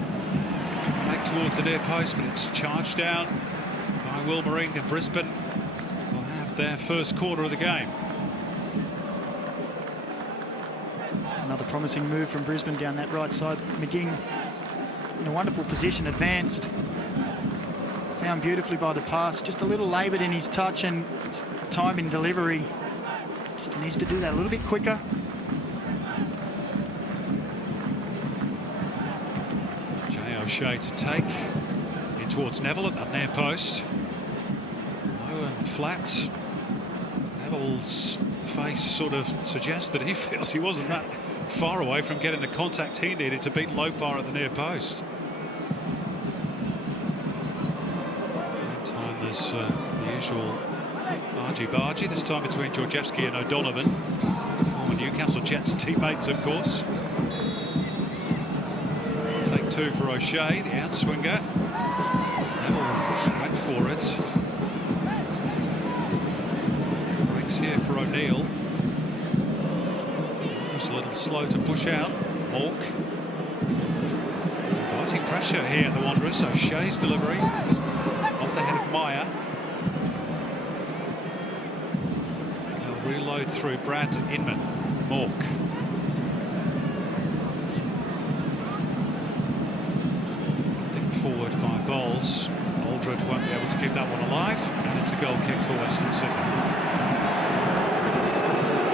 back towards the near post, but it's charged down by Wilmering, and Brisbane will have their first quarter of the game. Another promising move from Brisbane down that right side. McGing in a wonderful position, advanced. Found beautifully by the pass. Just a little laboured in his touch and his time in delivery. Just needs to do that a little bit quicker. Jay O'Shea to take in towards Neville at that near post. Low and flat. Neville's face sort of suggests that he feels he wasn't that far away from getting the contact he needed to beat Lopar at the near post. Meantime, there's the usual argy-bargy, this time between Georgievski and O'Donovan. Former Newcastle Jets teammates, of course. Take two for O'Shea, the outswinger. Neville went for it. Breaks here for O'Neill. It's a little slow to push out. Mork. Inviting pressure here, the Wanderers. O'Shea's delivery off the head of Meyer. Reload through Brad Inman. Mork. Think forward by Bowles. Aldred won't be able to keep that one alive, and it's a goal kick for Western Sydney.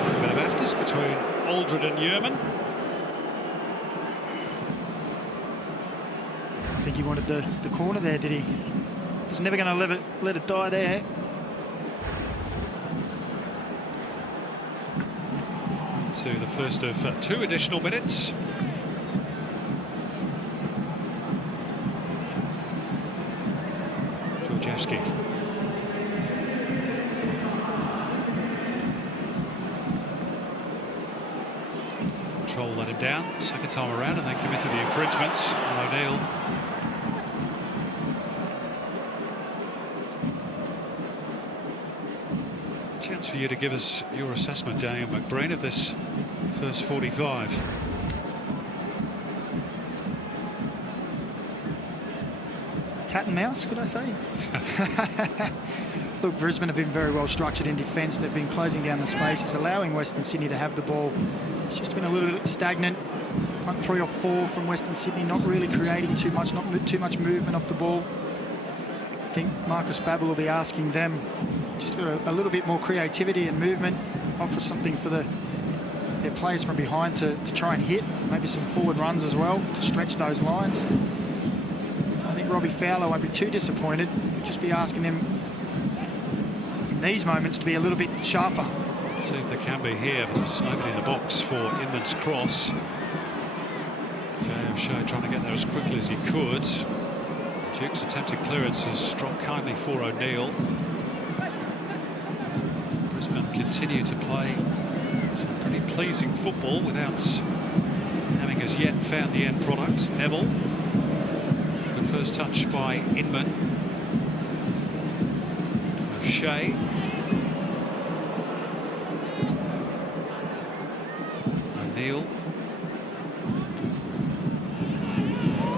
A bit of emphasis between Aldred and Yearman. I think he wanted the corner there, did he? He's never going to let it die there. To the first of 2 additional minutes. Georgievski. Control let him down, second time around, and then committed the infringement. O'Neill. Chance for you to give us your assessment, Daniel McBrain, of this first 45. Cat and mouse, could I say? Look, Brisbane have been very well structured in defence. They've been closing down the spaces, allowing Western Sydney to have the ball. It's just been a little bit stagnant. 3 or 4 from Western Sydney, not really creating too much, not too much movement off the ball. I think Marcus Babbel will be asking them just for a little bit more creativity and movement, offer something for their players from behind to try and hit, maybe some forward runs as well to stretch those lines. I think Robbie Fowler won't be too disappointed. We'll just be asking them in these moments to be a little bit sharper. See if there can be here, but there's nobody in the box for Inman's cross. Jay O'Shea trying to get there as quickly as he could. Duke's attempted clearance has dropped kindly for O'Neill. Brisbane continue to play some pretty pleasing football without having as yet found the end product. Neville. Good first touch by Inman. O'Shea. O'Neill.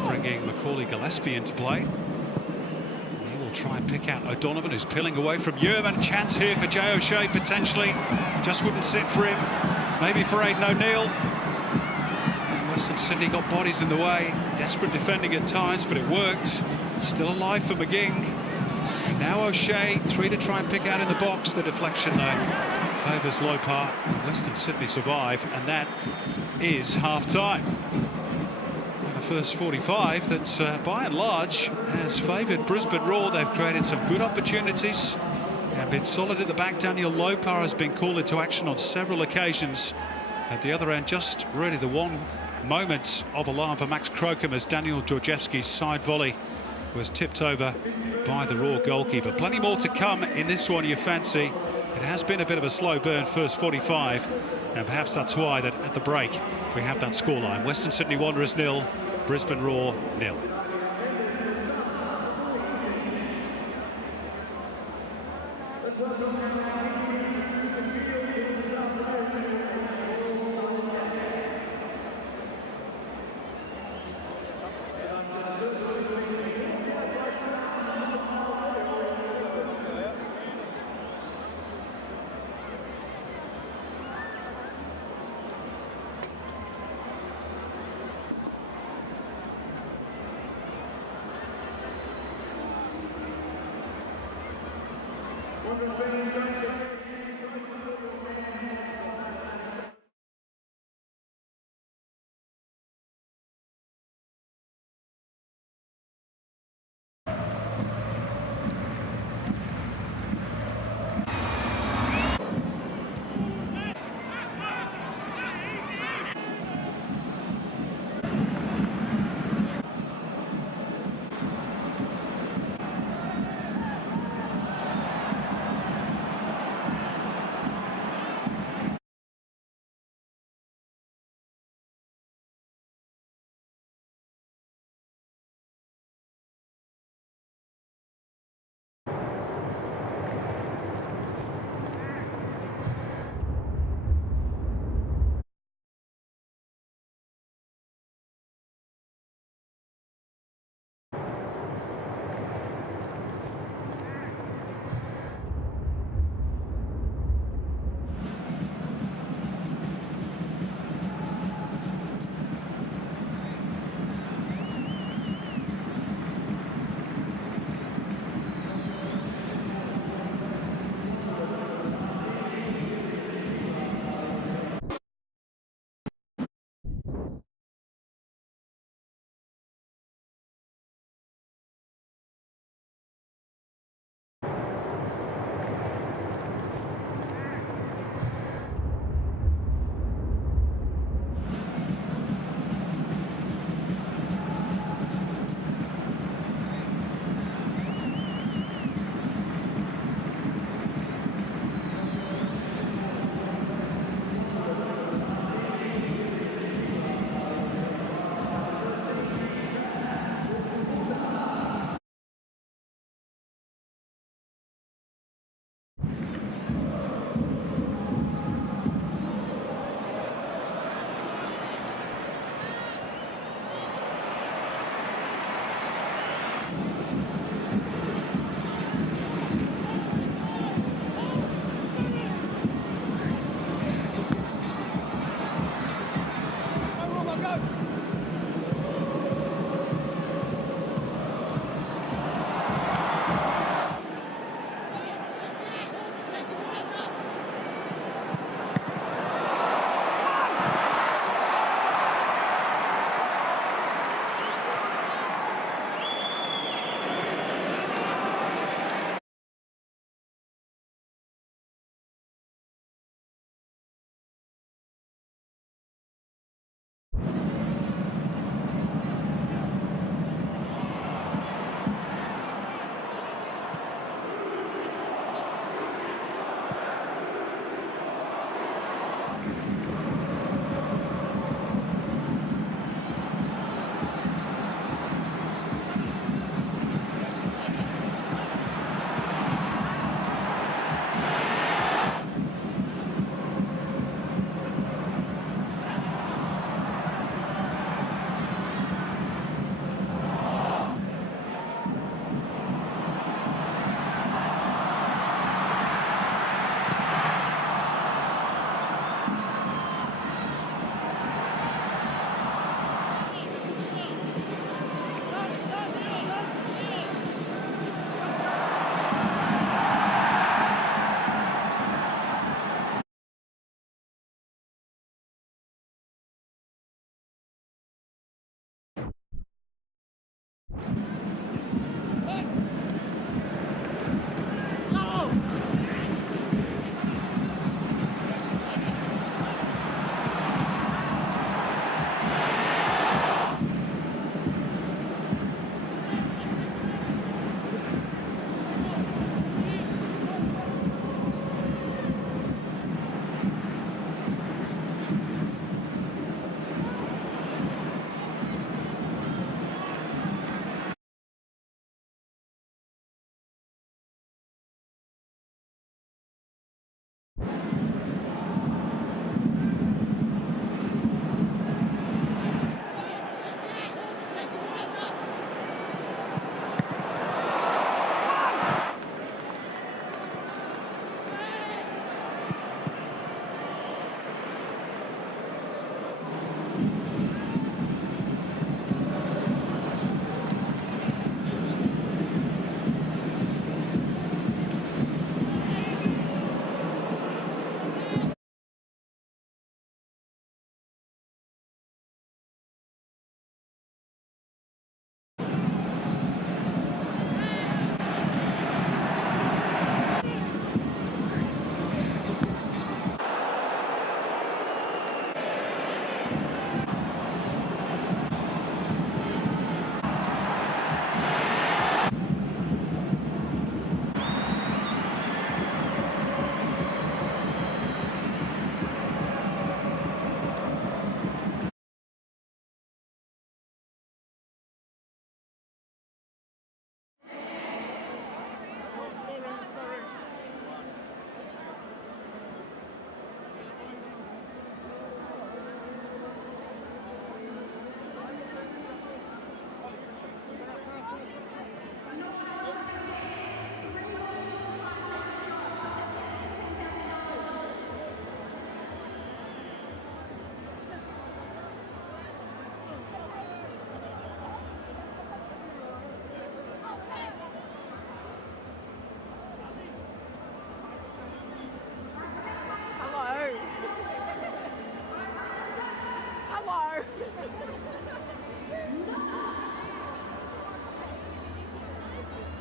Bringing Macaulay Gillespie into play. He will try and pick out O'Donovan, who's peeling away from Yearman. Chance here for Jay O'Shea, potentially. Just wouldn't sit for him. Maybe for Aidan O'Neill. And Western Sydney got bodies in the way. Desperate defending at times, but it worked. Still alive for McGing. Now O'Shea, 3 to try and pick out in the box. The deflection, though, favours Lopar. Western Sydney survive, and that is half-time. In the first 45, that by and large has favoured Brisbane Roar. They've created some good opportunities and been solid at the back. Daniel Lopar has been called into action on several occasions. At the other end, just really the one moment of alarm for Max Crocombe as Daniel Georgievski's side volley was tipped over by the Roar goalkeeper. Plenty more to come in this one, you fancy. It has been a bit of a slow burn first 45, and perhaps that's why that at the break we have that scoreline. Western Sydney Wanderers 0, Brisbane Roar 0.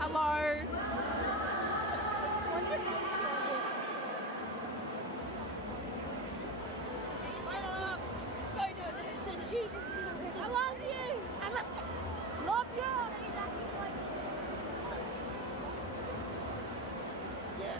Hello. Jesus, I love you. I love you. Yeah.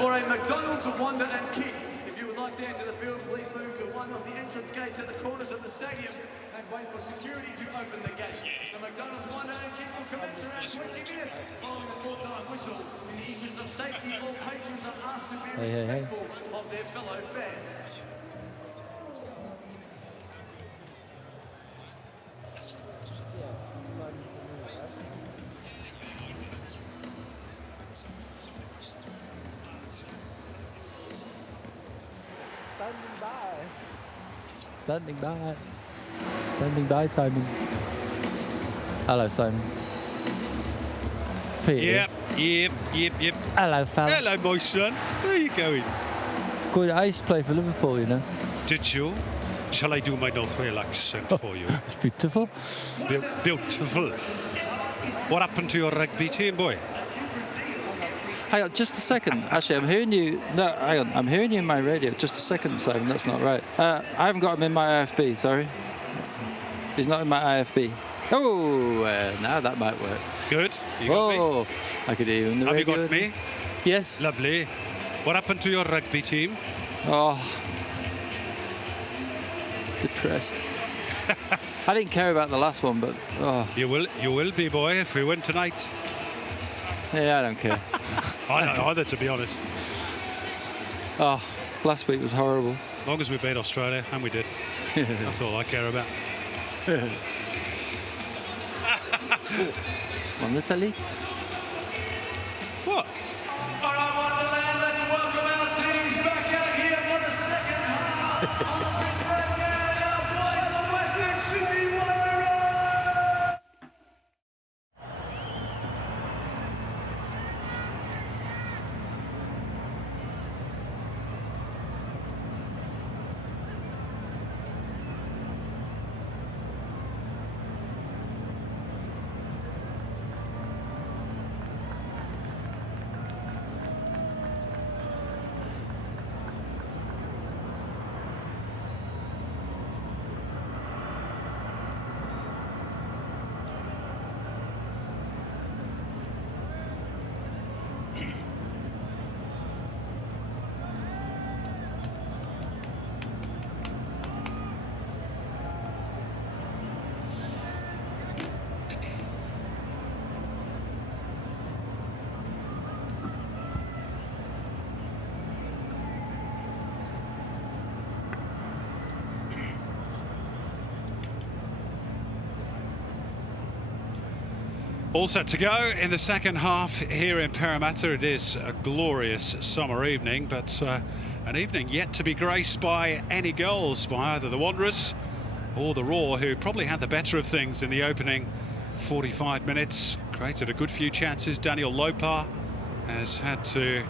For a McDonald's Wonder and Kick. If you would like to enter the field, please move to one of the entrance gates at the corners of the stadium and wait for security to open the gate. The McDonald's Wonder and Kick will commence around 20 minutes following the full-time whistle. In the interest of safety, all patrons are asked to be respectful of their fellow fans. Standing by. Standing by, Simon. Hello, Simon. Peter. Yep. Hello, fella. Hello, my son. Where are you going? Good. I used to play for Liverpool, you know. Did you? Shall I do my North Wales accent for you? It's beautiful. Beautiful. What happened to your rugby team, boy? Hang on, just a second. Actually, I'm hearing you. No, hang on. I'm hearing you in my radio. Just a second, Simon. That's not right. I haven't got him in my IFB. Sorry. He's not in my IFB. Oh, now that might work. Good. You got me? I could hear you in the Have radio. you got me? Yes. Lovely. What happened to your rugby team? Oh. Depressed. I didn't care about the last one, but You will be, boy, if we win tonight. Yeah, I don't care. I don't either, to be honest. Oh, last week was horrible. As long as we beat Australia, and we did. That's all I care about. On the telly. What? All right, Wonderland, let's welcome our teams back out here for the second half. On the pitch right now, our boys, the Western Sydney Wanderers. All set to go in the second half here in Parramatta. It is a glorious summer evening, but an evening yet to be graced by any goals by either the Wanderers or the Roar, who probably had the better of things in the opening 45 minutes. Created a good few chances. Daniel Lopar has had to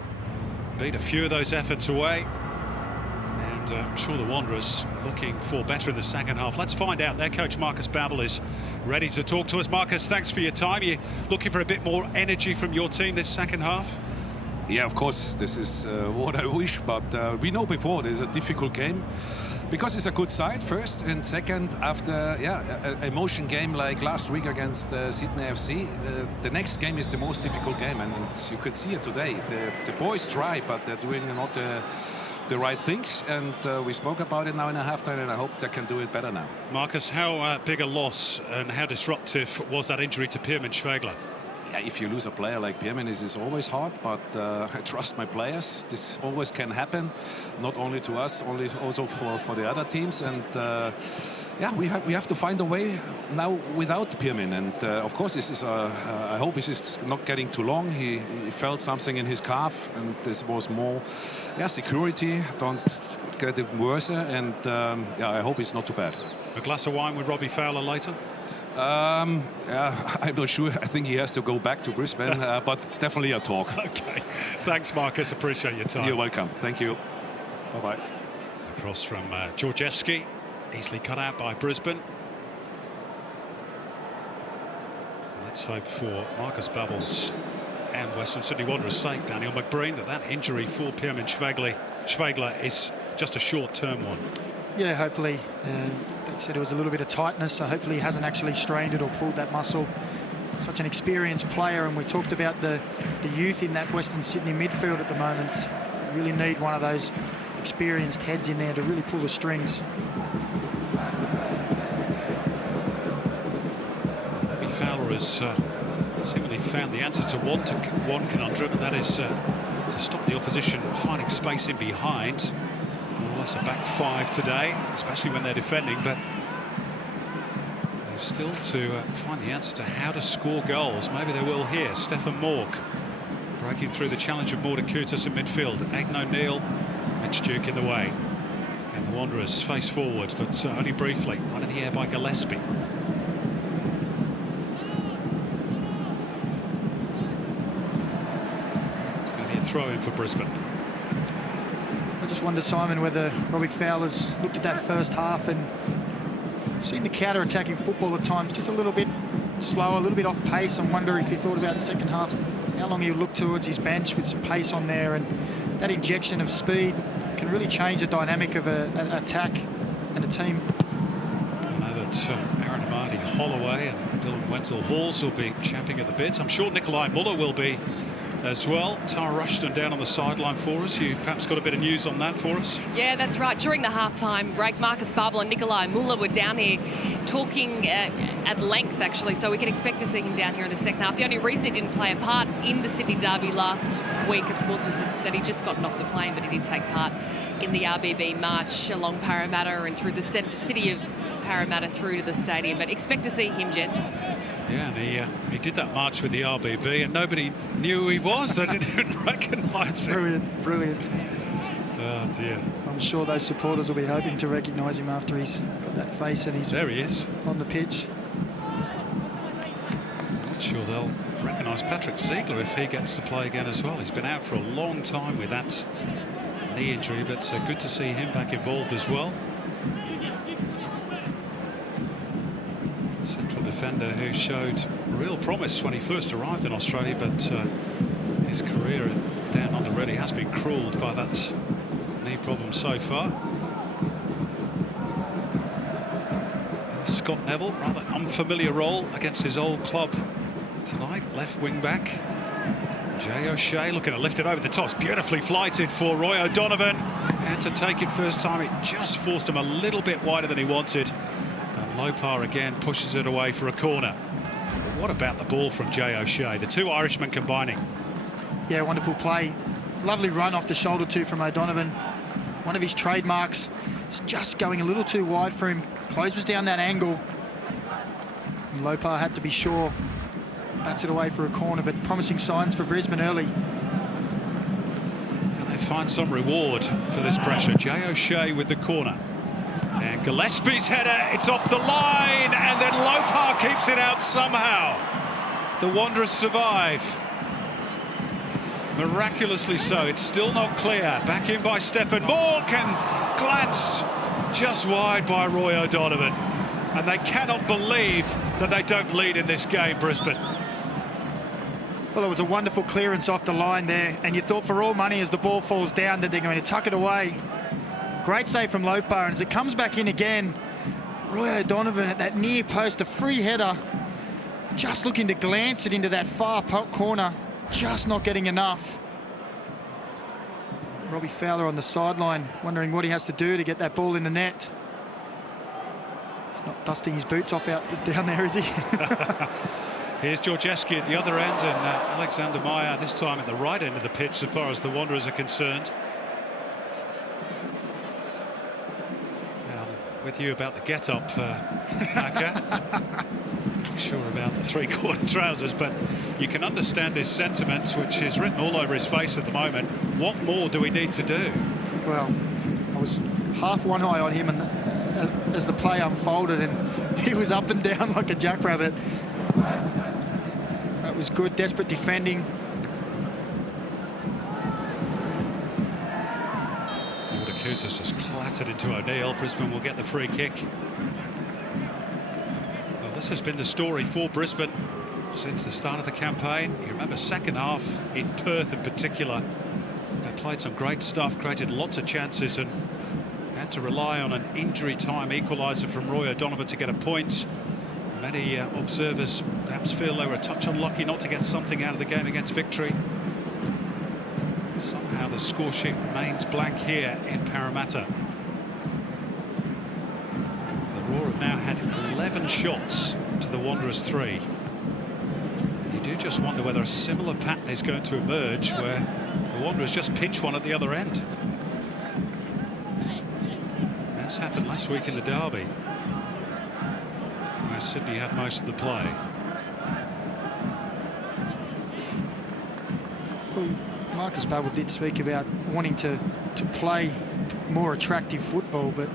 beat a few of those efforts away. And I'm sure the Wanderers looking for better in the second half. Let's find out. Their coach Marcus Babbel is ready to talk to us. Marcus, thanks for your time. You're looking for a bit more energy from your team this second half? Yeah, of course, this is what I wish, but we know before there's a difficult game because it's a good side first, and second, after an emotion game like last week against Sydney FC, the next game is the most difficult game, and you could see it today. The boys try, but they're doing not the right things, and we spoke about it now in a halftime, and I hope they can do it better now. Marcus, how big a loss and how disruptive was that injury to Pirmin Schwegler? Yeah, if you lose a player like Pirmin, it is always hard, but I trust my players. This always can happen, not only to us, also for the other teams. And we have to find a way now without Pirmin. And of course, this is I hope this is not getting too long. He felt something in his calf, and this was more security. Don't get it worse. And I hope it's not too bad. A glass of wine with Robbie Fowler later? I'm not sure. I think he has to go back to Brisbane, but definitely a talk. Okay. Thanks, Marcus. Appreciate your time. You're welcome. Thank you. Bye-bye. Across from Georgievski, easily cut out by Brisbane. Let's hope for Marcus Babbel's and Western Sydney Wanderers' sake, Daniel McBreen, that injury for Pirmin Schwegler is just a short-term one. Yeah, hopefully. They said it was a little bit of tightness, so hopefully he hasn't actually strained it or pulled that muscle. Such an experienced player, and we talked about the youth in that Western Sydney midfield at the moment. You really need one of those experienced heads in there to really pull the strings. Robbie Fowler has seemingly found the answer to one conundrum, and that is to stop the opposition finding space in behind. That's a back five today, especially when they're defending, but they've still to find the answer to how to score goals. Maybe they will here. Stefan Mork breaking through the challenge of Morten Kutas in midfield. Aidan O'Neill, Mitch Duke in the way. The Wanderers face forward, but only briefly. One in the air by Gillespie. It's going to be a throw in for Brisbane. I just wonder, Simon, whether Robbie Fowler's looked at that first half and seen the counter-attacking football at times just a little bit slower, a little bit off pace. I wonder if he thought about the second half, how long he would look towards his bench with some pace on there, and that injection of speed can really change the dynamic of an attack and a team. I know that Aaron Amadi, Holloway and Dylan Wenzel-Halls will be champing at the bit. I'm sure Nikolai Muller will be as well. Tara Rushton down on the sideline for us. You've perhaps got a bit of news on that for us? Yeah, that's right. During the halftime break, Marcus Babbel and Nikolai Muller were down here talking at length, actually, so we can expect to see him down here in the second half. The only reason he didn't play a part in the Sydney Derby last week, of course, was that he'd just gotten off the plane, but he did take part in the RBB march along Parramatta and through the city of Parramatta through to the stadium. But expect to see him, gents. Yeah, and he did that march with the RBB, and nobody knew who he was. They didn't recognise him. Brilliant, brilliant. Oh dear. I'm sure those supporters will be hoping to recognise him after he's got that face and he's there he is on the pitch. Not sure they'll recognise Patrick Ziegler if he gets to play again as well. He's been out for a long time with that knee injury, but good to see him back involved as well. Central defender who showed real promise when he first arrived in Australia, but his career down under really has been cruelled by that knee problem so far. Scott Neville, rather unfamiliar role against his old club tonight, left wing back. Jay O'Shea looking to lift it over the top. It's beautifully flighted for Roy O'Donovan. Had to take it first time. It just forced him a little bit wider than he wanted. And Lopar again pushes it away for a corner. But what about the ball from Jay O'Shea? The two Irishmen combining. Yeah, wonderful play. Lovely run off the shoulder too from O'Donovan. One of his trademarks. It's just going a little too wide for him. Close was down that angle. And Lopar had to be sure. Bats it away for a corner, but promising signs for Brisbane early. Can they find some reward for this pressure? Jay O'Shea with the corner. And Gillespie's header, it's off the line, and then Lopar keeps it out somehow. The Wanderers survive. Miraculously so. It's still not clear. Back in by Stephen Mork, and glanced just wide by Roy O'Donovan. And they cannot believe that they don't lead in this game, Brisbane. Well, it was a wonderful clearance off the line there, and you thought for all money as the ball falls down that they're going to tuck it away. Great save from Lopar, and as it comes back in again, Roy O'Donovan at that near post, a free header, just looking to glance it into that far corner, just not getting enough. Robbie Fowler on the sideline, wondering what he has to do to get that ball in the net. He's not dusting his boots off out down there, is he? Here's Georgievski at the other end, and Alexander Meyer this time at the right end of the pitch so far as the Wanderers are concerned. With you about the get-up, Maka. Not sure about the three-quarter trousers, but you can understand his sentiments, which is written all over his face at the moment. What more do we need to do? Well, I was half one eye on him and as the play unfolded, and he was up and down like a jackrabbit. That was good, desperate defending. Koutas has clattered into O'Neill. Brisbane will get the free kick. Well, this has been the story for Brisbane since the start of the campaign. You remember second half in Perth in particular. They played some great stuff, created lots of chances, and had to rely on an injury time equaliser from Roy O'Donovan to get a point. Many observers perhaps feel they were a touch unlucky not to get something out of the game against Victory. Somehow the score sheet remains blank here in Parramatta. The Roar have now had 11 shots to the Wanderers 3. You do just wonder whether a similar pattern is going to emerge where the Wanderers just pinch one at the other end. That's happened last week in the Derby, where Sydney had most of the play. Well, Marcus Babbel did speak about wanting to play more attractive football. But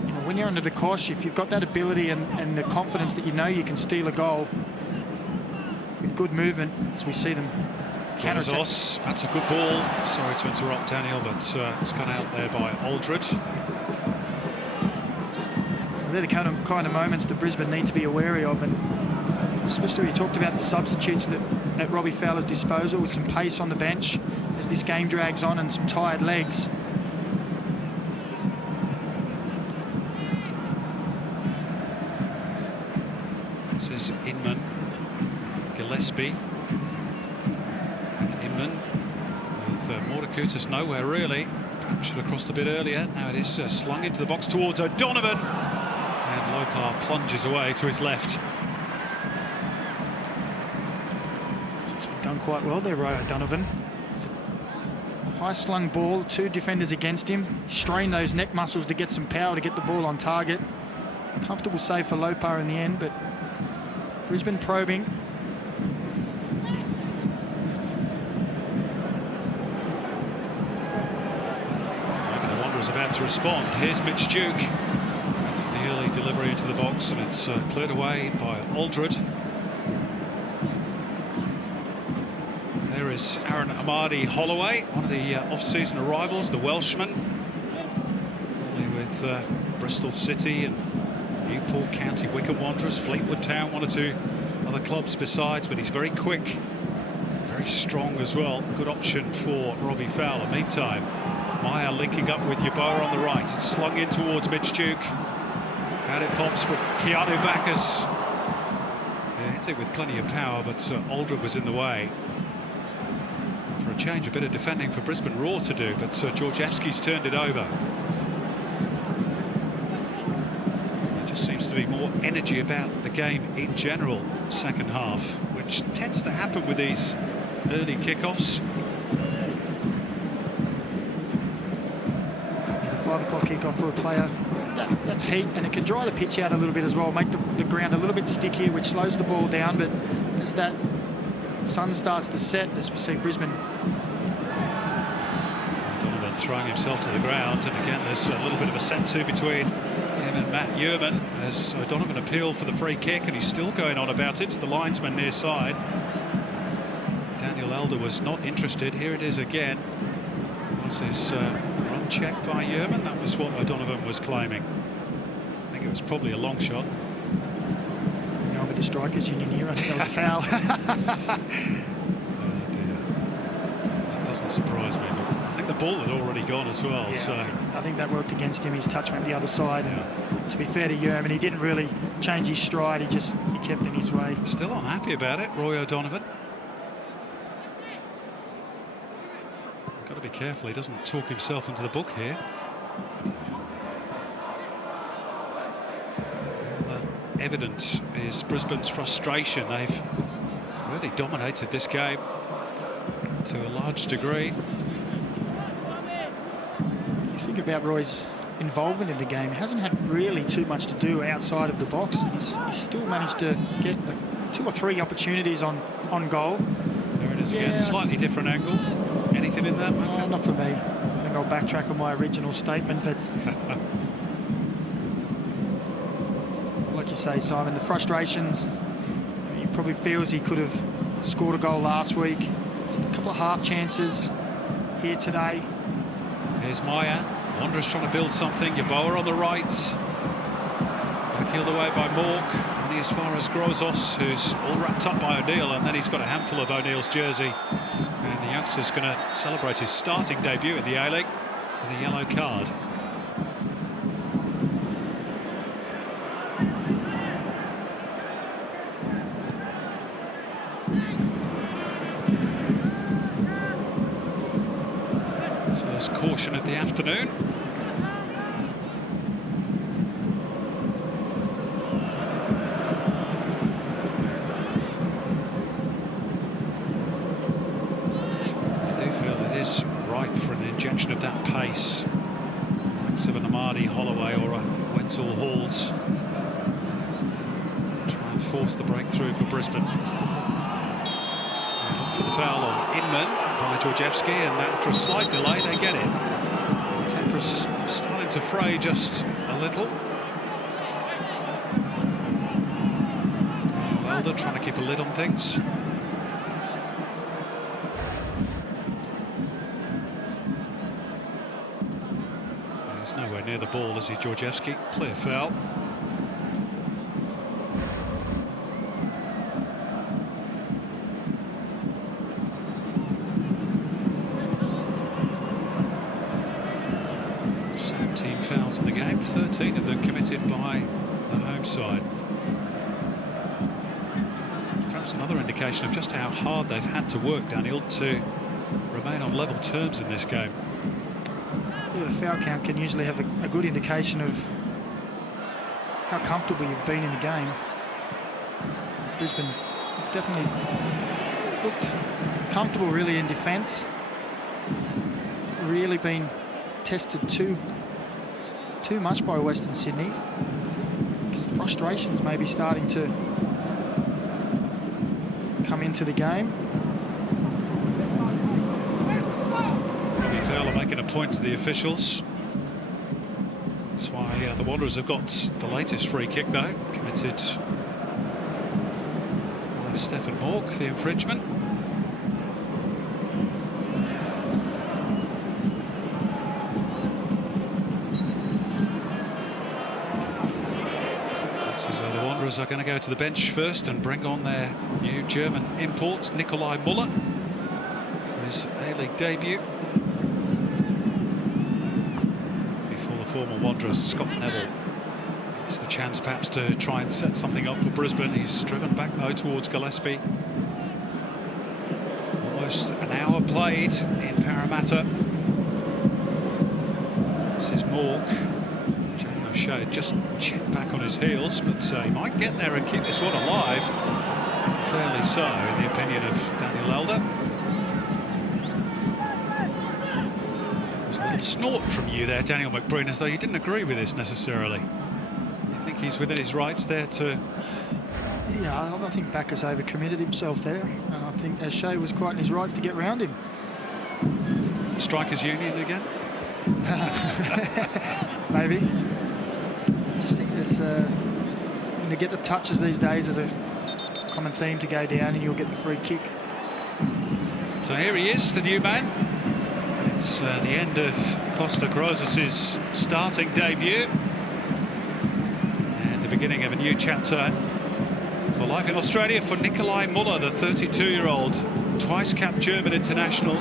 you know, when you're under the cosh, if you've got that ability and the confidence that you know you can steal a goal with good movement, as we see them counter-attack. That's a good ball. Sorry to interrupt, Daniel, but it's gone out there by Aldred. They're the kind of moments that Brisbane need to be wary of, and especially we talked about the substitutes at Robbie Fowler's disposal, with some pace on the bench as this game drags on and some tired legs. This is Inman, Gillespie, Inman with Mordakutis nowhere really. Should have crossed a bit earlier. Now it is slung into the box towards O'Donovan, and Lopar plunges away to his left. Done quite well there, Ray O'Donovan. High slung ball, 2 defenders against him. Strain those neck muscles to get some power to get the ball on target. Comfortable save for Lopar in the end, but Brisbane probing. The Wanderers about to respond. Here's Mitch Duke for the early delivery into the box, and it's cleared away by Aldred. There is Aaron Amadi Holloway, one of the off-season arrivals, the Welshman. Only with Bristol City and Newport County, Wycombe Wanderers, Fleetwood Town, 1 or 2 other clubs besides, but he's very quick, very strong as well. Good option for Robbie Fowler. Meantime, Meyer linking up with Yeboah on the right. It's slung in towards Mitch Duke. And it pops for Keanu Bacchus. Yeah, hit it with plenty of power, but Aldred was in the way. For a change, a bit of defending for Brisbane Roar to do, but Georgievski's turned it over. There just seems to be more energy about the game in general, second half, which tends to happen with these early kickoffs. Yeah, the 5 o'clock kickoff for a player, that heat, and it can dry the pitch out a little bit as well, make the ground a little bit stickier, which slows the ball down. But as that sun starts to set, as we see Brisbane. Donovan throwing himself to the ground, and again there's a little bit of a set-to between him and Matt Yearman as Donovan appealed for the free kick, and he's still going on about it. The linesman near side, Daniel Elder, was not interested. Here it is again. Was his run checked by Yearman? That was what O'Donovan was claiming. I think it was probably a long shot. With the Strikers Union here, I think that was a foul. Oh dear. That doesn't surprise me, but I think the ball had already gone as well. Yeah, so I think that worked against him. His touch went the other side, and to be fair to Yearman, he didn't really change his stride. He kept in his way. Still unhappy about it, Roy O'Donovan. Got to be careful he doesn't talk himself into the book here. Evident is Brisbane's frustration. They've really dominated this game to a large degree. You think about Roy's involvement in the game. He hasn't had really too much to do outside of the box. He's still managed to get 2 or 3 opportunities on goal. There it is again, slightly different angle. Anything in that? Not for me. I think I'll backtrack on my original statement, but like you say, Simon, the frustrations, he probably feels he could have scored a goal last week. A couple of half chances here today. Here's Meyer. Wanderers trying to build something. Yeboah on the right. Backheeled away by Mork. Only as far as Grozos, who's all wrapped up by O'Neill, and then he's got a handful of O'Neill's jersey. And the youngster's going to celebrate his starting debut in the A-League with a yellow card. First caution of the afternoon. Is ripe for an injection of that pace. Likes of an Amadi Holloway or a Wenzel Halls. Try and force the breakthrough for Brisbane. And look for the foul on Inman by Georgievski, and after a slight delay they get it. Tempers Wanderers starting to fray just a little. Elder trying to keep a lid on things. He's nowhere near the ball, is he, Georgievski? Clear foul. Fouls in the game, 13 of them committed by the home side. Perhaps another indication of just how hard they've had to work, Daniel, to remain on level terms in this game. Yeah, the foul count can usually have a good indication of how comfortable you've been in the game. Brisbane definitely looked comfortable really in defence. Really been tested too much by Western Sydney. Frustrations may be starting to come into the game. Robbie Fowler making a point to the officials. That's why the Wanderers have got the latest free kick though, committed by Stefan Mork, the infringement. The Wanderers are going to go to the bench first and bring on their new German import, Nikolai Muller, for his A-League debut. Before the former Wanderer, Scott Neville, gets the chance perhaps to try and set something up for Brisbane. He's driven back though towards Gillespie. Almost an hour played in Parramatta. This is Mork. O'Shea just checked back on his heels, but he might get there and keep this one alive. Fairly so, in the opinion of Daniel Elder. There's a little snort from you there, Daniel McBreen, as though you didn't agree with this necessarily. You think he's within his rights there to... Yeah, I think Bacchus overcommitted himself there, and I think O'Shea was quite in his rights to get round him. Strikers Union again? Maybe. Just think it's when you get the touches these days as a common theme to go down and you'll get the free kick. So here he is, the new man. It's the end of Costa Grosas' starting debut and the beginning of a new chapter for life in Australia for Nikolai Muller, the 32-year-old twice-capped German international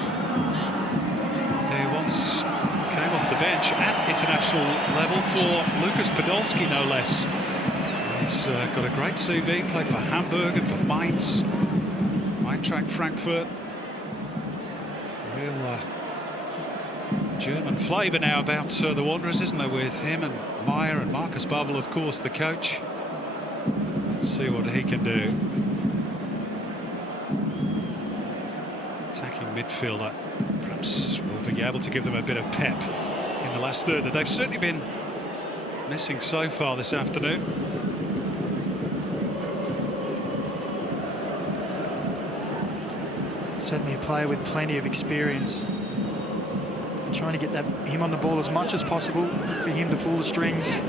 who once came off the bench at international level for Lucas Podolski, no less. He's got a great CV, played for Hamburg and for Mainz, Eintracht Frankfurt. Real German flavour now about the Wanderers, isn't there, with him and Meyer and Marcus Babbel, of course, the coach. Let's see what he can do. Attacking midfielder, perhaps will be able to give them a bit of pep in the last third that they've certainly been missing so far this afternoon. Certainly a player with plenty of experience. Trying to get him on the ball as much as possible for him to pull the strings.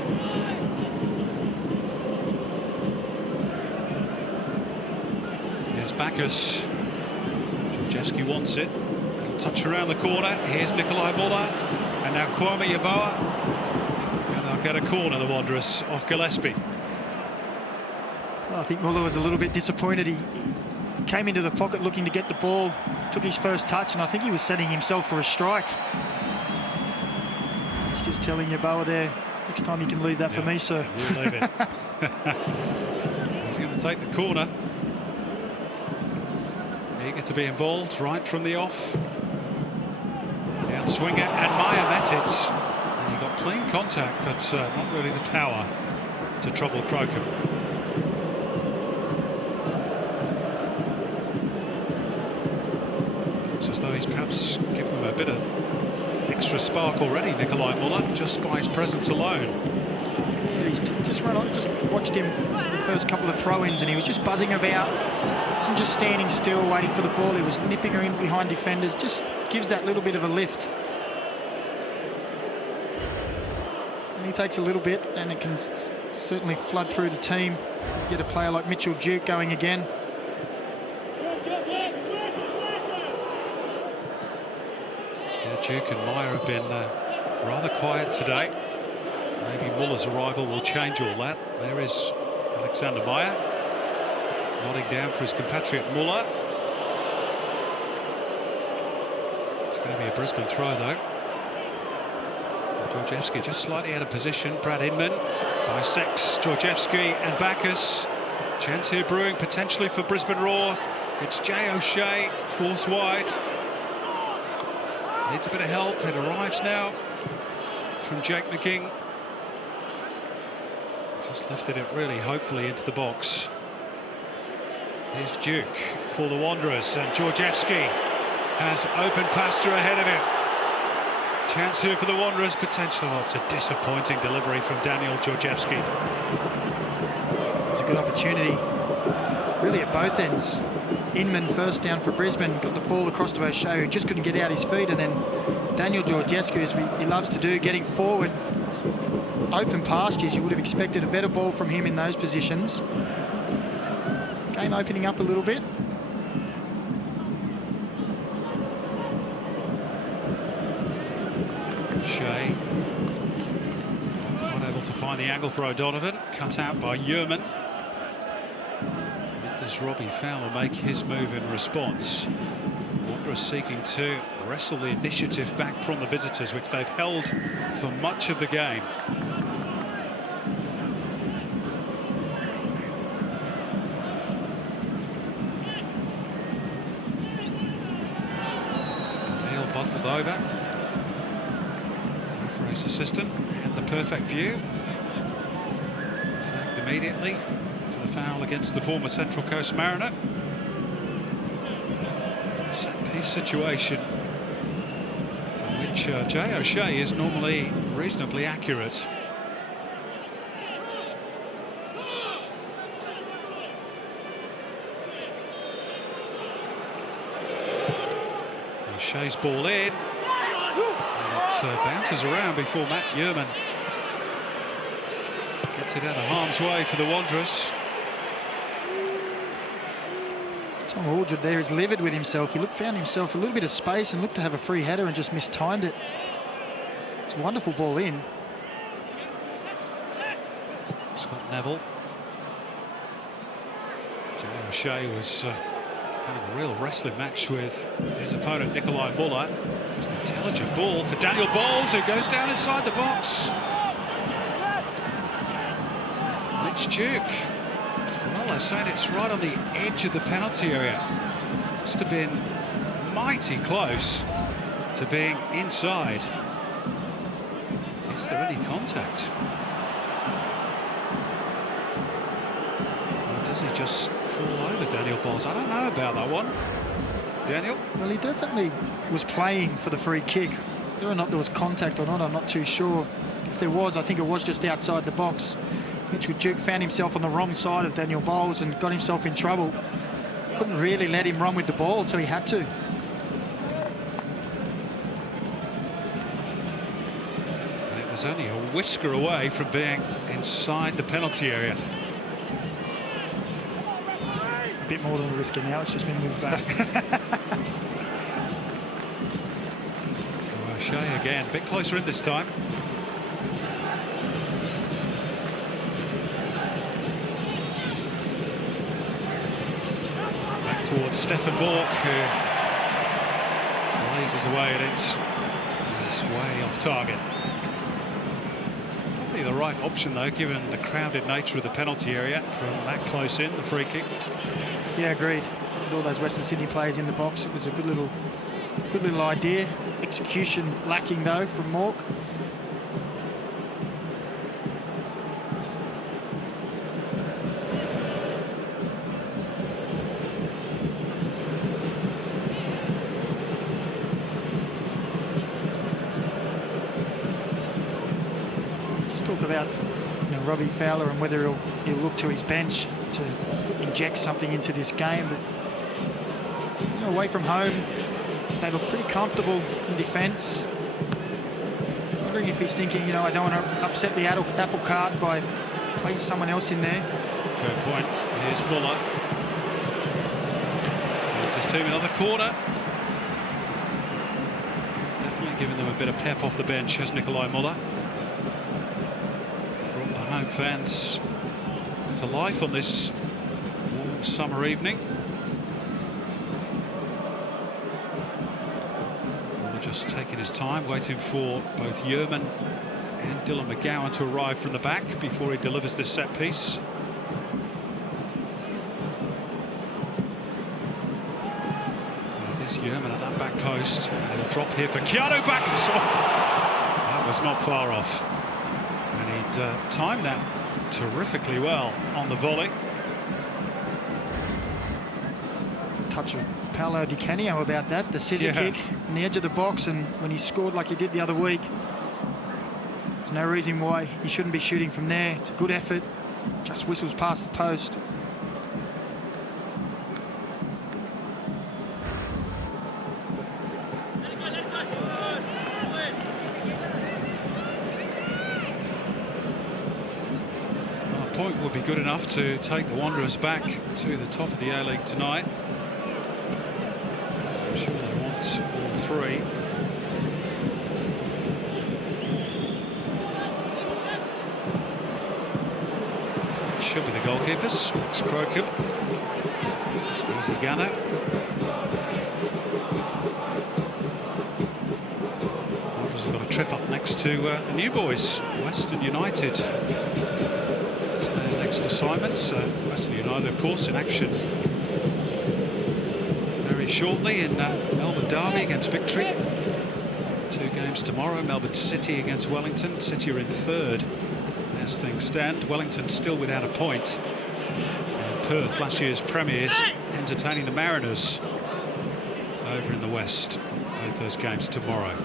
Here's Bacchus. Georgievski wants it. Touch around the corner. Here's Nikolai Muller. And now Kwame Yeboah. And they'll get a corner, the Wanderers, off Gillespie. Well, I think Muller was a little bit disappointed. He came into the pocket looking to get the ball, took his first touch, and I think he was setting himself for a strike. He's just telling Yeboah there, next time you can leave that for me, sir. You leave it. He's going to take the corner. Eager to be involved right from the off. The outswinger, and Meyer met it. And he got clean contact, but not really the power to trouble Crocombe. Looks as though he's perhaps given them a bit of extra spark already, Nikolai Muller, just by his presence alone. Yeah, he's just run on, just watched him the first couple of throw-ins, and he was just buzzing about. Wasn't just standing still waiting for the ball. He was nipping her in behind defenders. Just gives that little bit of a lift. takes a little bit, and it can certainly flood through the team. You get a player like Mitchell Duke going again. Yeah, Duke and Meyer have been rather quiet today. Maybe Muller's arrival will change all that. There is Alexander Meyer nodding down for his compatriot Muller. It's going to be a Brisbane throw though. Georgievski just slightly out of position. Brad Inman bisects Georgievski and Bacchus. Chance here brewing potentially for Brisbane Roar. It's Jay O'Shea, force wide. Needs a bit of help. It arrives now from Jake McGing. Just lifted it really hopefully into the box. Here's Duke for the Wanderers, and Georgievski has open pasture ahead of him. Chance here for the Wanderers, potentially. Oh, it's a disappointing delivery from Daniel Georgievski. It's a good opportunity, really at both ends. Inman first down for Brisbane, got the ball across to O'Shea, who just couldn't get out his feet, and then Daniel Georgievski, as he loves to do, getting forward. Open pastures, you would have expected a better ball from him in those positions. Game opening up a little bit. Shea not able to find the angle for O'Donovan, cut out by Yearman. Does Robbie Fowler make his move in response? Wanderers seeking to wrestle the initiative back from the visitors, which they've held for much of the game. Neil bottled over. Referee's assistant and the perfect view. Flagged immediately for the foul against the former Central Coast Mariner. Set-piece situation from which Jay O'Shea is normally reasonably accurate. O'Shea's ball in, and it bounces around before Matt Yearman gets it out of harm's way for the Wanderers. Tom Aldred there is livid with himself. He found himself a little bit of space and looked to have a free header and just mistimed it. It's a wonderful ball in. Scott Neville. Jay O'Shea was having a real wrestling match with his opponent Nikolai Muller. It's an intelligent ball for Daniel Bowles, who goes down inside the box. Mitch Duke. Well, they're saying it's right on the edge of the penalty area. Must have been mighty close to being inside. Is there any contact? Or does he just fall over Daniel Bowles? I don't know about that one. Daniel? Well, he definitely was playing for the free kick. Whether or not there was contact or not, I'm not too sure. If there was, I think it was just outside the box. Mitchell Duke found himself on the wrong side of Daniel Bowles and got himself in trouble. Couldn't really let him run with the ball, so he had to. And it was only a whisker away from being inside the penalty area. A bit more than a whisker now, it's just been moved back. So O'Shea again, a bit closer in this time. Towards Stefan Bork, who blazes away at it. He's way off target. Probably the right option though, given the crowded nature of the penalty area from that close in, the free kick. Yeah, agreed. With all those Western Sydney players in the box, it was a good little idea. Execution lacking though from Mork. About Robbie Fowler and whether he'll look to his bench to inject something into this game, but away from home they were pretty comfortable in defence. wondering if he's thinking, you know, I don't want to upset the apple cart by playing someone else in there. Fair point. Here's Muller. His team another corner. He's definitely giving them a bit of pep off the bench, as Nikolai Muller. Brought the home fans to life on this warm summer evening. Muller just taking his time, waiting for both Yeoman and Dylan McGowan to arrive from the back before he delivers this set piece. There's Yeoman at that back post. And it'll drop here for Keanu Bacchus. Oh, that was not far off. And he'd timed that terrifically well on the volley. A touch of Paolo Di Canio about that, the scissor kick on the edge of the box, and when he scored like he did the other week, there's no reason why he shouldn't be shooting from there. It's a good effort, just whistles past the post. A point would be good enough to take the Wanderers back to the top of the A-League tonight. I'm sure they want all three. Should be the goalkeepers. Max Crocombe. Easy gunner. Wanderers have got a trip up next to the new boys, Western United. It's their next assignment. Western United, of course, in action very shortly in Melbourne Derby against Victory. 2 games tomorrow. Melbourne City against Wellington. City are in 3rd. As things stand, Wellington still without a point. And Perth, last year's premiers, entertaining the Mariners over in the West. Both those games tomorrow.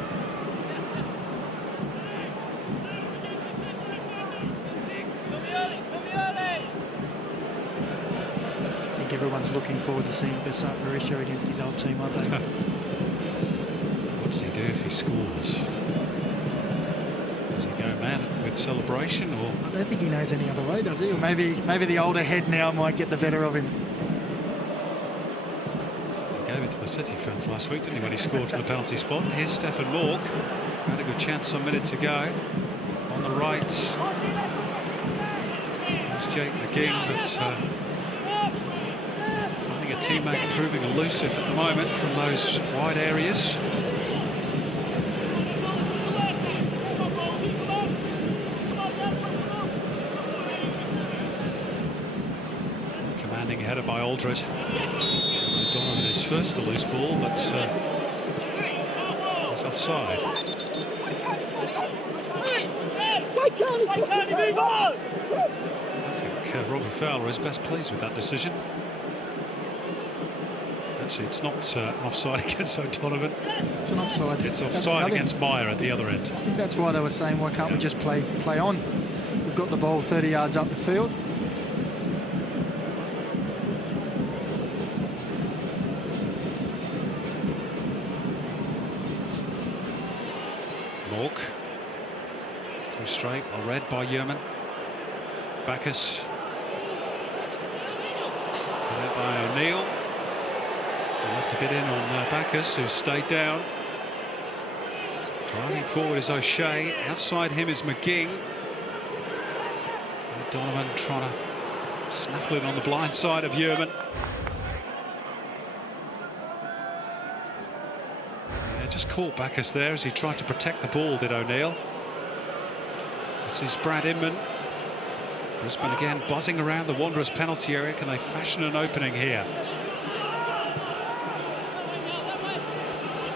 I think everyone's looking forward to seeing Besart Berisha against his old team, aren't they? What does he do if he scores? Does he go mad with celebration, or? I don't think he knows any other way, does he? Or maybe the older head now might get the better of him. He gave it to the City fans last week, didn't he, when he scored from the penalty spot? Here's Stefan Mork. Had a good chance some minutes ago. On the right. There's Jake McGinn, but finding a teammate proving elusive at the moment from those wide areas. Header by Aldred. Donovan is first the loose ball, but he's offside. I think Robbie Fowler is best pleased with that decision. Actually, it's not an offside against O'Donovan. It's an offside. It's offside against Meyer at the other end. I think that's why they were saying, why can't we just play on? We've got the ball 30 yards up the field. Mork. 2 straight, well read by Yeoman. Bacchus. Got out by O'Neill. Left a bit in on Bacchus, who stayed down. Driving forward is O'Shea. Outside him is McGinn. Donovan trying to snaffle it on the blind side of Yeoman. Just caught Bacchus there as he tried to protect the ball, did O'Neill. This is Brad Inman. Brisbane again buzzing around the Wanderers penalty area. Can they fashion an opening here?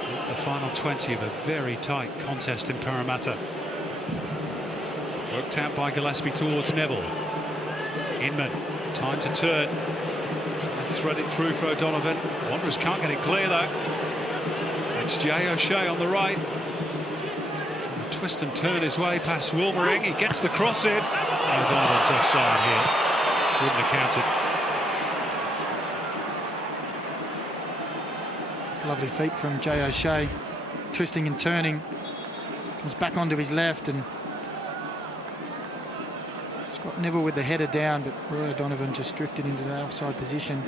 Into the final 20 of a very tight contest in Parramatta. Worked out by Gillespie towards Neville. Inman, time to turn. Trying to thread it through for O'Donovan. Wanderers can't get it clear though. It's Jay O'Shea on the right. Trying to twist and turn his way past Wilmering. He gets the cross in. O'Donovan's offside here. Wouldn't have counted. It's lovely feet from Jay O'Shea. Twisting and turning. Comes back onto his left, and Scott Neville with the header down, but Roy O'Donovan just drifted into that offside position.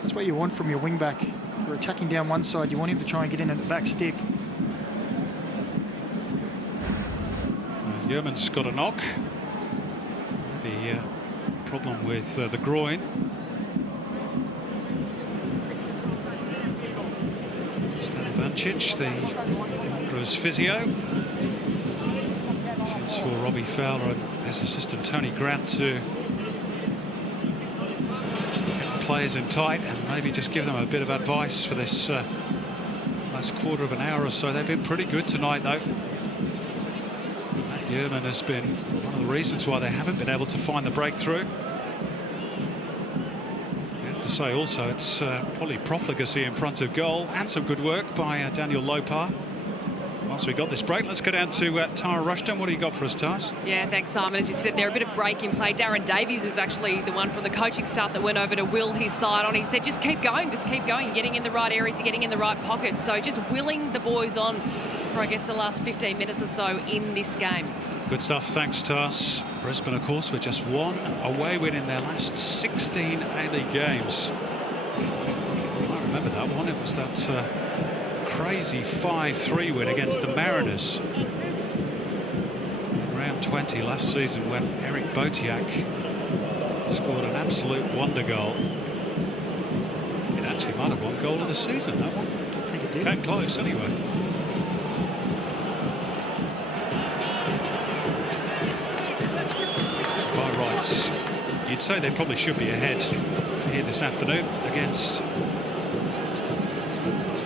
That's what you want from your wing back. You're attacking down one side, you want him to try and get in at the back stick. Yeoman's got a knock. The problem with the groin. Stan Bancic, the Wanderers physio. Chance for Robbie Fowler and his assistant Tony Grant to get the players in tight and maybe just give them a bit of advice for this last quarter of an hour or so. They've been pretty good tonight, though. Matt Yeoman has been one of the reasons why they haven't been able to find the breakthrough. To say also it's probably profligacy in front of goal and some good work by Daniel Lopar. Once we got this break, let's go down to Tara Rushton. What do you got for us, Tars? Yeah, thanks, Simon. As you said, there a bit of break in play. Darren Davies was actually the one from the coaching staff that went over to will his side on. He said, just keep going, getting in the right areas, getting in the right pockets. So just willing the boys on for, I guess, the last 15 minutes or so in this game. Good stuff, thanks, Tars. Brisbane, of course, with just one away win in their last 16 A-League games. I remember that one. It was that crazy 5-3 win against the Mariners in round 20 last season when Eric Botiak scored an absolute wonder goal. It actually might have won goal of the season, that one. I think it did. Came close, anyway. By rights, you'd say they probably should be ahead here this afternoon against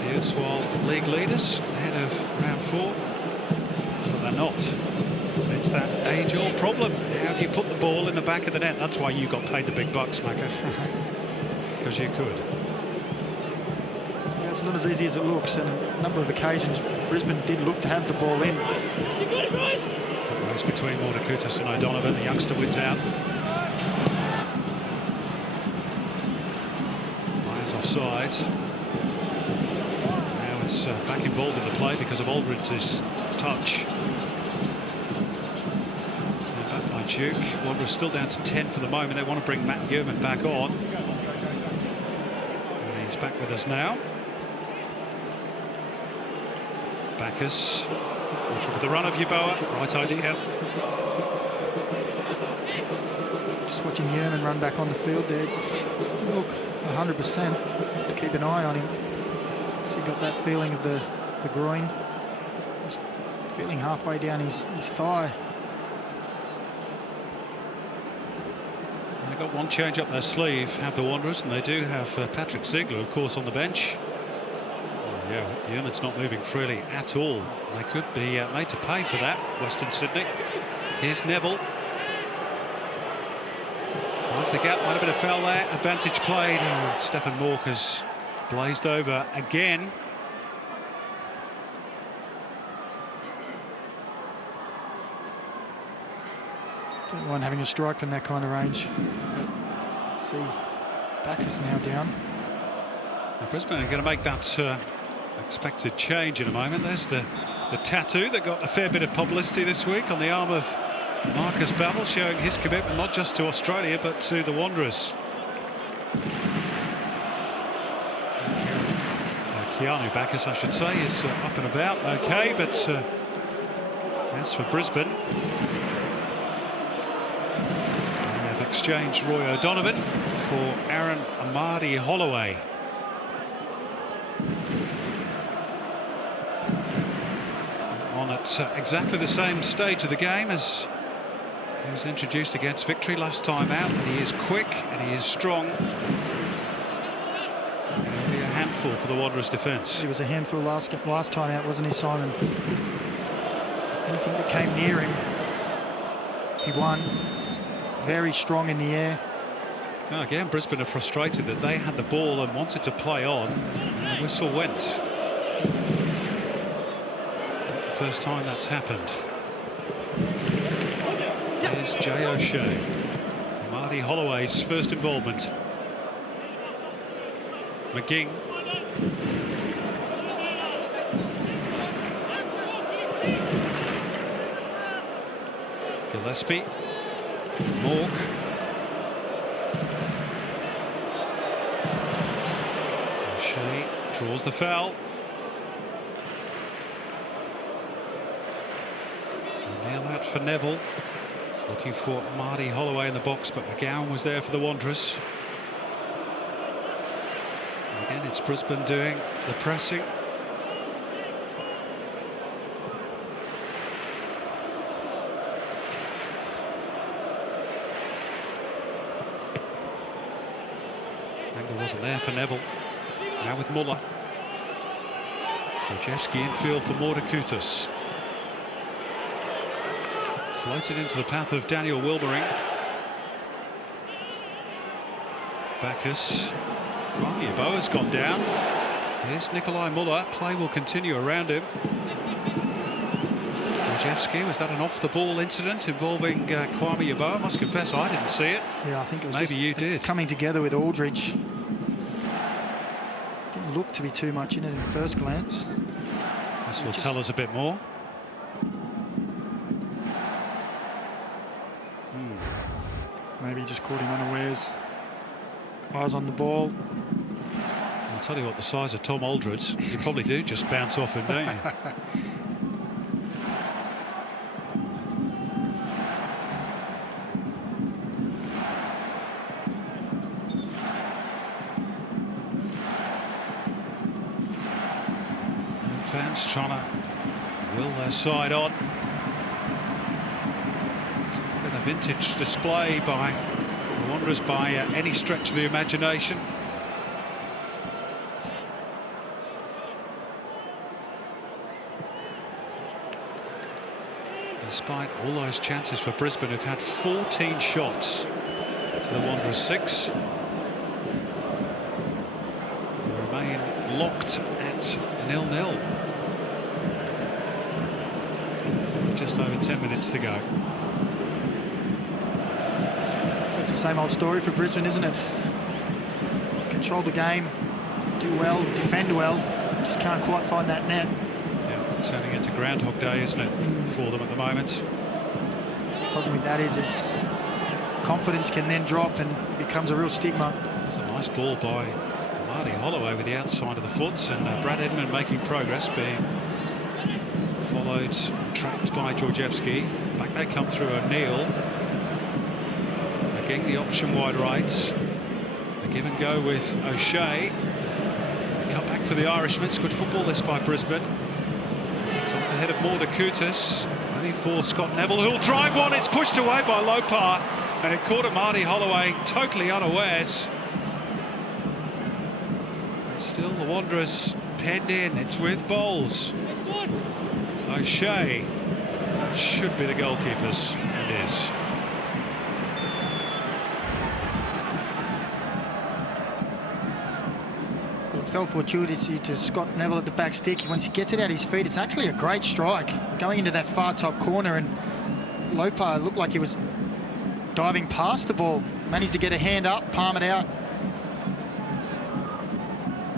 the erstwhile league leaders ahead of round 4, but they're not. It's that age-old problem. How do you put the ball in the back of the net? That's why you got paid the big bucks, Macca. Because you could. Yeah, it's not as easy as it looks, and a number of occasions Brisbane did look to have the ball in. Foot race between Mordakutas and O'Donovan. The youngster wins out. Myers offside. Now it's back involved in the play because of Aldridge's touch. Back by Duke. Wanderers still down to 10 for the moment. They want to bring Matt Yeoman back on. And he's back with us now. Bacchus looking for the run of Yeboah. Right idea. Just watching Yeoman run back on the field there. Doesn't look 100%. Keep an eye on him. So he got that feeling of the groin. Just feeling halfway down his thigh. They've got one change up their sleeve, have the Wanderers, and they do have Patrick Ziegler, of course, on the bench. Oh, yeah, Yeoman's not moving freely at all. They could be made to pay for that, Western Sydney. Here's Neville. Finds the gap, might have been a foul there. Advantage played. Oh, Stefan Mork has blazed over again. Don't mind having a strike from that kind of range. But see, Bacchus now down. Now, Brisbane are going to make that expected change in a moment. There's the tattoo that got a fair bit of publicity this week on the arm of Marcus Babbel, showing his commitment not just to Australia but to the Wanderers. Keanu Bacchus, I should say, is up and about okay, but as for Brisbane, they've exchanged Roy O'Donovan for Aaron Amadi Holloway. On at exactly the same stage of the game as he was introduced against Victory last time out, and he is quick and he is strong. He'll be a handful for the Wanderers defence. He was a handful last time out, wasn't he, Simon? Anything that came near him, he won. Very strong in the air. Now again, Brisbane are frustrated that they had the ball and wanted to play on, and the whistle went. Not the first time that's happened. Here's Jay O'Shea. Marty Holloway's first involvement. McGing. Gillespie, Mork. O'Shea draws the foul. Nail out for Neville. Looking for Marty Holloway in the box, but McGowan was there for the Wanderers. And again, it's Brisbane doing the pressing. Angle wasn't there for Neville. Now with Muller. Georgievski infield for Mordekutas. Floated into the path of Daniel Wilbering. Bacchus. Kwame Yeboah's gone down. Here's Nikolai Muller. Play will continue around him. Georgievski, was that an off-the-ball incident involving Kwame Yeboah? Must confess, I didn't see it. Yeah, I think it was maybe just you did. Coming together with Aldridge. Didn't look to be too much in it in first glance. This will tell us a bit more. Maybe he just caught him unawares. Eyes on the ball. I'll tell you what, the size of Tom Aldridge, you probably do just bounce off him, don't you? Fans trying to will their side on. It's been a vintage display by the Wanderers by any stretch of the imagination. Despite all those chances for Brisbane, who've had 14 shots to the Wanderers 6. They remain locked at 0-0. Just over 10 minutes to go. It's the same old story for Brisbane, isn't it? Control the game, do well, defend well, just can't quite find that net. Yeah, turning into Groundhog Day, isn't it, for them at the moment? The problem with that is confidence can then drop and it becomes a real stigma. It's a nice ball by Marty Holloway with the outside of the foot, and Brad Edmond making progress, being followed, tracked by Georgievski. Back they come through O'Neill. Again, the option wide right. A give and go with O'Shea. Cut back for the Irishman. It's good football this by Brisbane. It's off the head of Mordekutas. Only for Scott Neville, who'll drive one. It's pushed away by Lopar, and it caught a Marty Holloway totally unawares. And still the Wanderers penned in. It's with Bowles. O'Shea should be the goalkeepers, and is. It fell fortuitously to Scott Neville at the back stick. Once he gets it out his feet, it's actually a great strike. Going into that far top corner, and Lopar looked like he was diving past the ball. Managed to get a hand up, palm it out.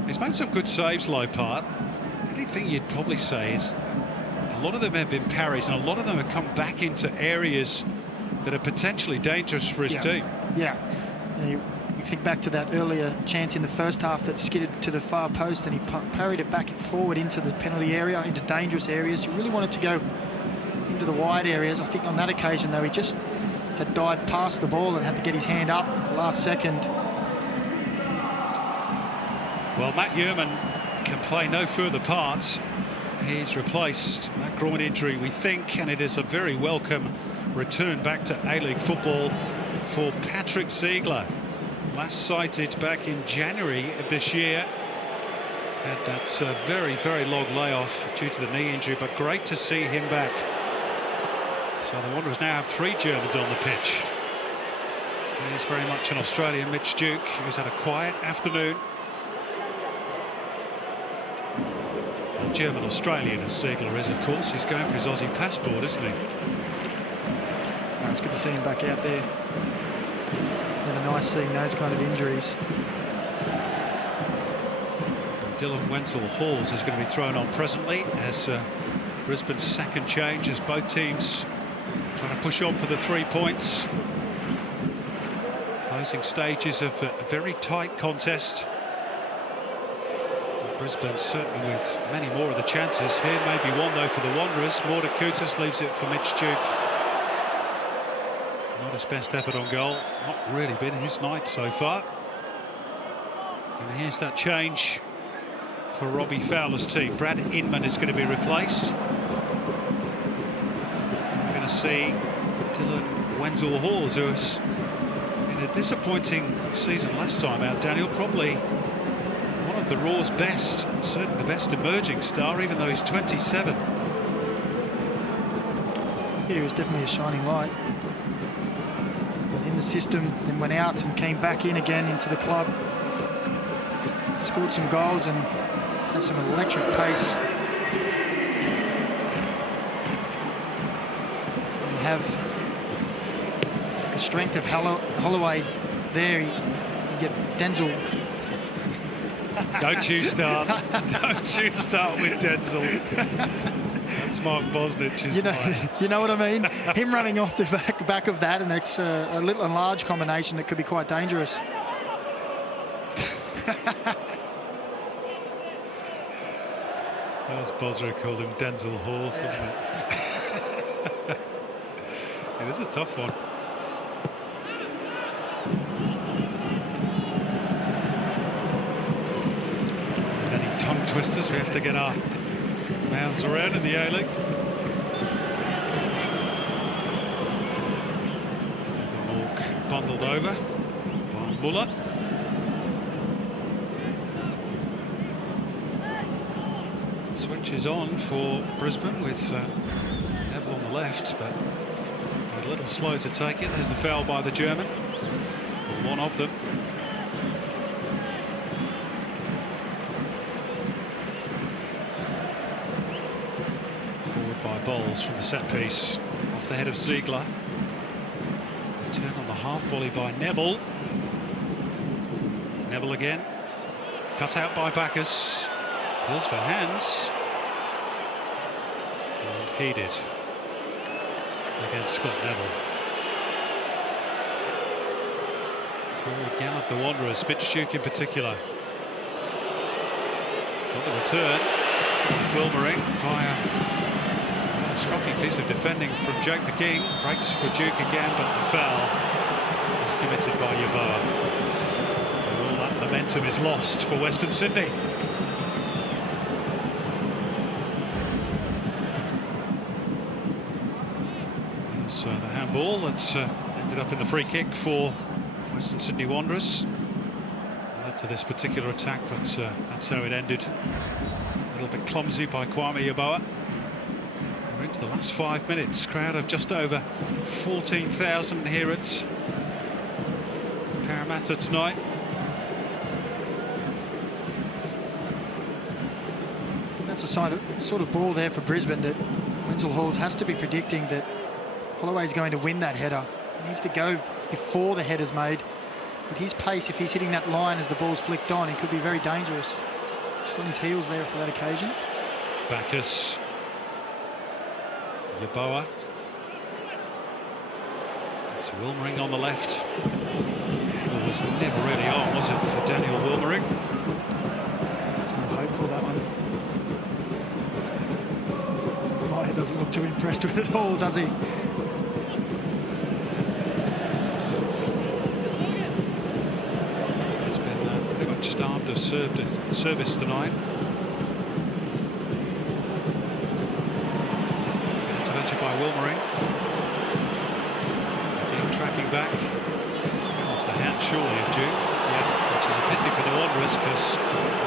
He's made some good saves, Lopar. The only thing you'd probably say is a lot of them have been parries, and a lot of them have come back into areas that are potentially dangerous for his team. Yeah. And you think back to that earlier chance in the first half that skidded to the far post, and he parried it back forward into the penalty area, into dangerous areas. He really wanted to go into the wide areas. I think on that occasion, though, he just had dived past the ball and had to get his hand up at the last second. Well, Matt Yearman can play no further part. He's replaced that groin injury, we think, and it is a very welcome return back to A-League football for Patrick Ziegler. Last sighted back in January of this year. Had that very, very long layoff due to the knee injury, but great to see him back. So the Wanderers now have 3 Germans on the pitch. He is very much an Australian, Mitch Duke, who's had a quiet afternoon. German-Australian as Ziegler is, of course. He's going for his Aussie passport, isn't he? No, it's good to see him back out there. It's never nice seeing those kind of injuries. Dylan Wenzel-Halls is going to be thrown on presently as Brisbane's second change, as both teams Trying to push on for the 3 points. Closing stages of a very tight contest. Brisbane certainly with many more of the chances. Here maybe one though for the Wanderers. Mordakutis leaves it for Mitch Duke. Not his best effort on goal. Not really been his night so far. And here's that change for Robbie Fowler's team. Brad Inman is going to be replaced. We're going to see Dylan Wenzel-Hawes, who was in a disappointing season last time out. Daniel, probably one of the Raw's best, certainly the best emerging star, even though he's 27. Yeah, he was definitely a shining light. Was in the system, then went out and came back in again into the club. Scored some goals and has some electric pace. You have the strength of Holloway there. You get Denzel. Don't you start. Don't you start with Denzel. That's Mark Bosnich's you know what I mean? Him running off the back of that, and it's a little and large combination that could be quite dangerous. As Bosra called him Denzel Halls, wasn't it? It is a tough one. Any tongue twisters? We have to get our mouths around in the A-League. Stephen Mork bundled over by Muller. Switch is on for Brisbane with Neville on the left, but a little slow to take it. There's the foul by the German. One of them. Forward by Bowles from the set piece. Off the head of Ziegler. Return on the half volley by Neville. Neville again. Cut out by Bacchus. Appeals for hands. And headed against Scott Neville. Forward gallop the Wanderers, Mitch Duke in particular. Got the return. Wilmering via a scruffy piece of defending from Jake the King. Breaks for Duke again, but the foul is committed by Yeboah. And all that momentum is lost for Western Sydney. The handball that ended up in the free kick for Western Sydney Wanderers. Led to this particular attack, but that's how it ended. A little bit clumsy by Kwame Yeboah. We're into the last 5 minutes. Crowd of just over 14,000 here at Parramatta tonight. That's a sort of ball there for Brisbane that Wenzel-Hawes has to be predicting that Holloway's going to win that header. He needs to go before the header's made. With his pace, if he's hitting that line as the ball's flicked on, he could be very dangerous. Just on his heels there for that occasion. Bacchus. Yeboah. It's Wilmering on the left. It was never really on, was it, for Daniel Wilmering? It's more hopeful, that one. He doesn't look too impressed with it all, does he? He's been pretty much starved of service tonight. Intervention by Wilmering. Again, tracking back. Off the hand, surely, of Duke. Yeah, which is a pity for the Wanderers because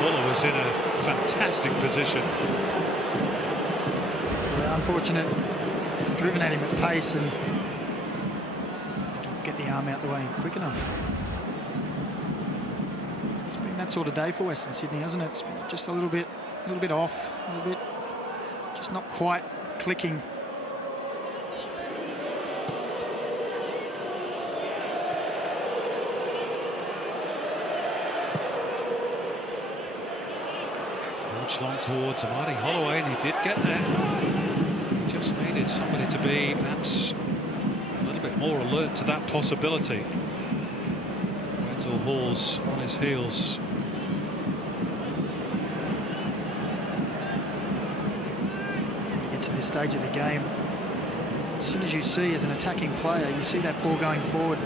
Muller was in a fantastic position. Unfortunate, driven at him at pace and get the arm out the way quick enough. It's been that sort of day for Western Sydney, hasn't it? It's just a little bit off, a little bit, just not quite clicking. Launch long towards Amadi Holloway, and he did get there. Just needed somebody to be perhaps more alert to that possibility. Wenzel Hall's on his heels. Get to this stage of the game, as soon as you see, as an attacking player, you see that ball going forward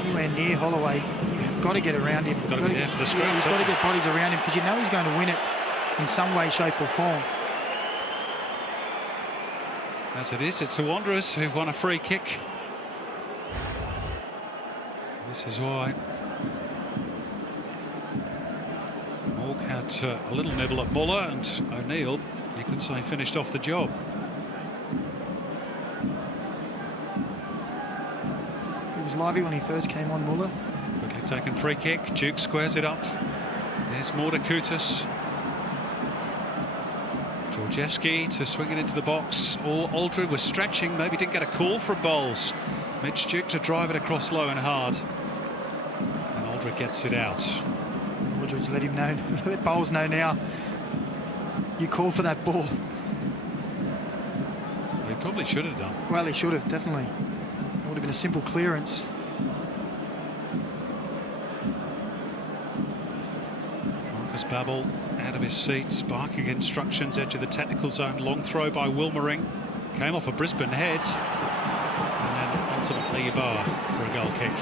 anywhere near Holloway, you've got to get around him. Got to be there for the scrum. Yeah, you've got to get bodies around him, because you know he's going to win it in some way, shape or form. As it is, it's the Wanderers who've won a free kick. This is why. Morg had a little nibble at Muller, and O'Neill, you could say, finished off the job. He was lively when he first came on, Muller. Quickly taken free kick. Duke squares it up. There's Mordakutis. Georgievski to swing it into the box. Or Aldred was stretching, maybe didn't get a call from Bowles. Mitch Duke to drive it across low and hard. And Aldred gets it out. Aldridge let him know, let Bowles know now. You call for that ball. He probably should have done. Well, he should have, definitely. It would have been a simple clearance. Marcus Babbel out of his seat, barking instructions, edge of the technical zone. Long throw by Wilmering. Came off a Brisbane head. And then ultimately Ybarra for a goal kick.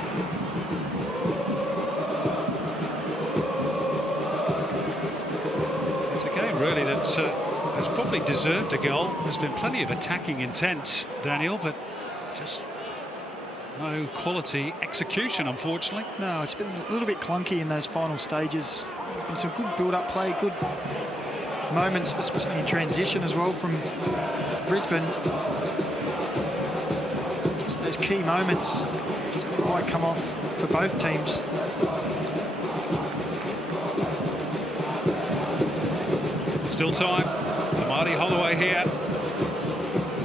It's a game really that has probably deserved a goal. There's been plenty of attacking intent, Daniel, but just no quality execution, unfortunately. No, it's been a little bit clunky in those final stages. There's been some good build-up play, good moments, especially in transition as well from Brisbane. Just those key moments just haven't quite come off for both teams. Still time. Marty Holloway here.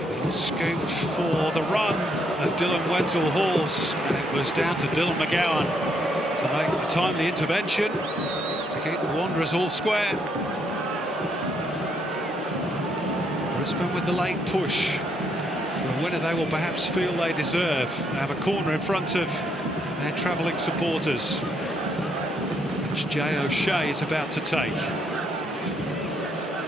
Little scoop for the run of Dylan Wenzel Halls, and it was down to Dylan McGowan to make a timely intervention to keep the Wanderers all square. Brisbane with the late push for a winner they will perhaps feel they deserve. They have a corner in front of their travelling supporters, which Jay O'Shea is about to take.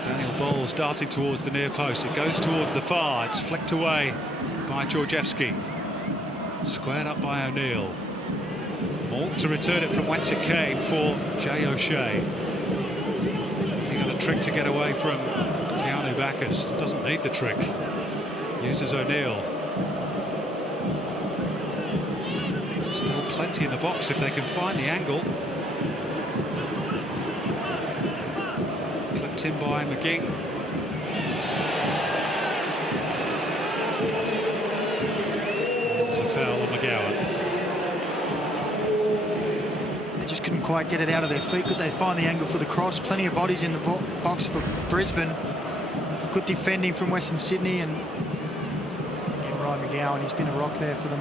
Daniel Bowles darting towards the near post. It goes towards the far. It's flicked away by Georgievski. Squared up by O'Neill. Morg to return it from whence it came for Jay O'Shea. Has he got a trick to get away from Keanu Bacchus? Doesn't need the trick. Uses O'Neill. Still plenty in the box if they can find the angle. Clipped in by McGing. It's a foul on McGowan. They just couldn't quite get it out of their feet. Could they find the angle for the cross? Plenty of bodies in the box for Brisbane. Good defending from Western Sydney, and again Ryan McGowan, he's been a rock there for them,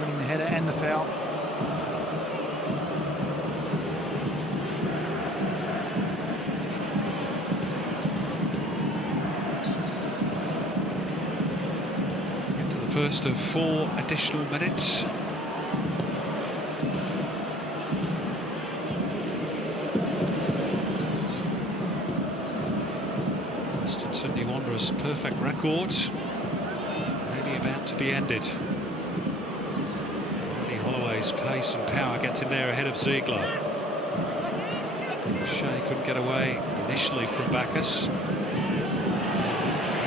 winning the header and the foul. Into the first of 4 additional minutes. Western Sydney Wanderers' perfect record really about to be ended. Already Holloway's pace and power gets in there ahead of Ziegler. Shea couldn't get away initially from Bacchus. He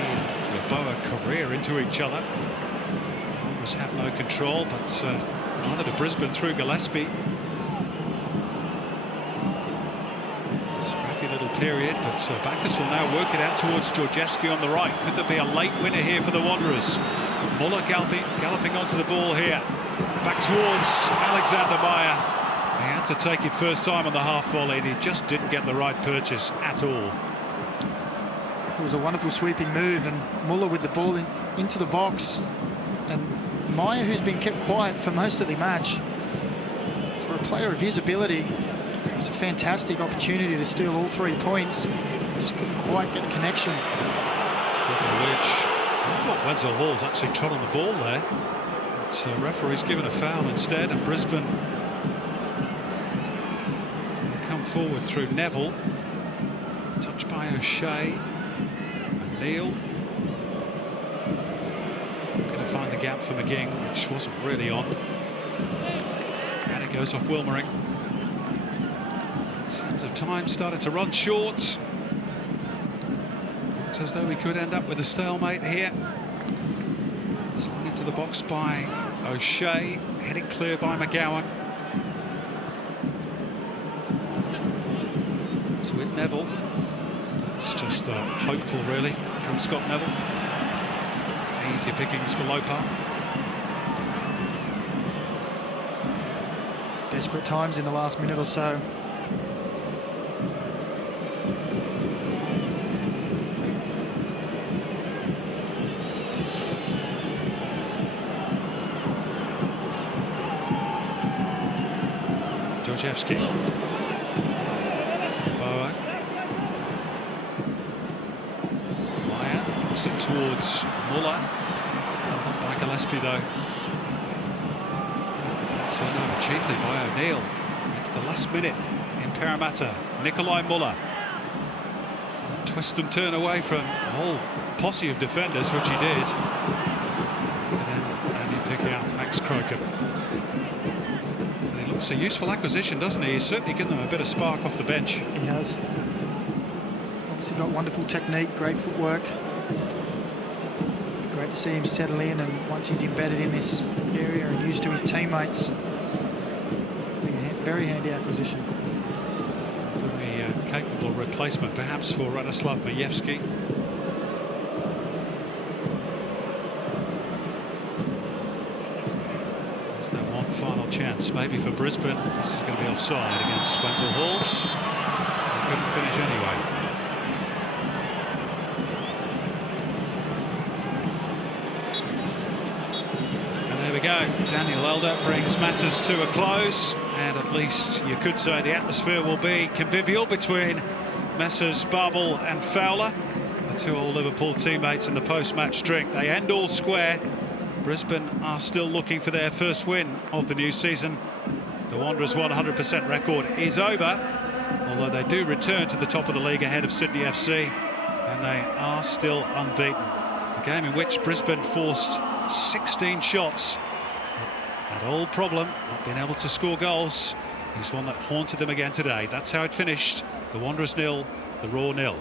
and Yeboah career into each other. Wanderers have no control, but neither do Brisbane through Gillespie. Little period, but Bacchus will now work it out towards Georgievski on the right. Could there be a late winner here for the Wanderers? Muller galloping onto the ball here. Back towards Alexander Meyer. He had to take it first time on the half volley, and he just didn't get the right purchase at all. It was a wonderful sweeping move, and Muller with the ball into the box. And Meyer, who's been kept quiet for most of the match, for a player of his ability, it was a fantastic opportunity to steal all 3 points. Just couldn't quite get a connection. Talking of which, I thought Wenzel Hall's actually trod on the ball there. But referee's given a foul instead, and Brisbane come forward through Neville. Touched by O'Shea. And Neil. Going to find the gap for McGing, which wasn't really on. And it goes off Wilmering. Sense of time started to run short. Looks as though we could end up with a stalemate here. Slung into the box by O'Shea, heading clear by McGowan. So with Neville, it's just hopeful really from Scott Neville. Easy pickings for Lopa. It's desperate times in the last minute or so. Georgievski. Boa. Meyer hooks it towards Muller. Not by Gillespie though. Turned over cheaply by O'Neill. Into the last minute in Parramatta. Nikolai Muller. Twist and turn away from a whole posse of defenders, which he did. And then only pick out Max Croker. It's a useful acquisition, doesn't he? He's certainly given them a bit of spark off the bench. He has. Obviously got wonderful technique, great footwork. Great to see him settle in, and once he's embedded in this area and used to his teammates, it'll be a very handy acquisition. Very capable replacement, perhaps, for Radoslav Majewski. Final chance, maybe for Brisbane. This is going to be offside against Wenzel Halls. They couldn't finish anyway. And there we go. Daniel Elder brings matters to a close, and at least you could say the atmosphere will be convivial between Messrs Barble and Fowler, the two old Liverpool teammates in the post-match drink. They end all square. Brisbane are still looking for their first win of the new season. The Wanderers' 100% record is over, although they do return to the top of the league ahead of Sydney FC, and they are still unbeaten. A game in which Brisbane forced 16 shots. That old problem, not being able to score goals, is one that haunted them again today. That's how it finished. The Wanderers 0, the Raw 0.